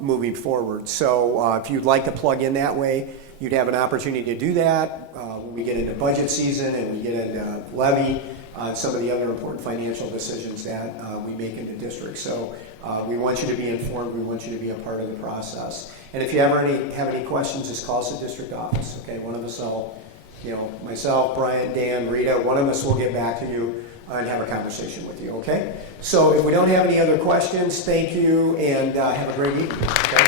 moving forward. So if you'd like to plug in that way, you'd have an opportunity to do that when we get into budget season and we get into levy, some of the other important financial decisions that we make in the district. So we want you to be informed. We want you to be a part of the process. And if you ever have any questions, just call us at district office. Okay, one of us will, myself, Brian, Dan, Rita, one of us will get back to you and have a conversation with you. Okay. So if we don't have any other questions, thank you and have a great evening. Okay?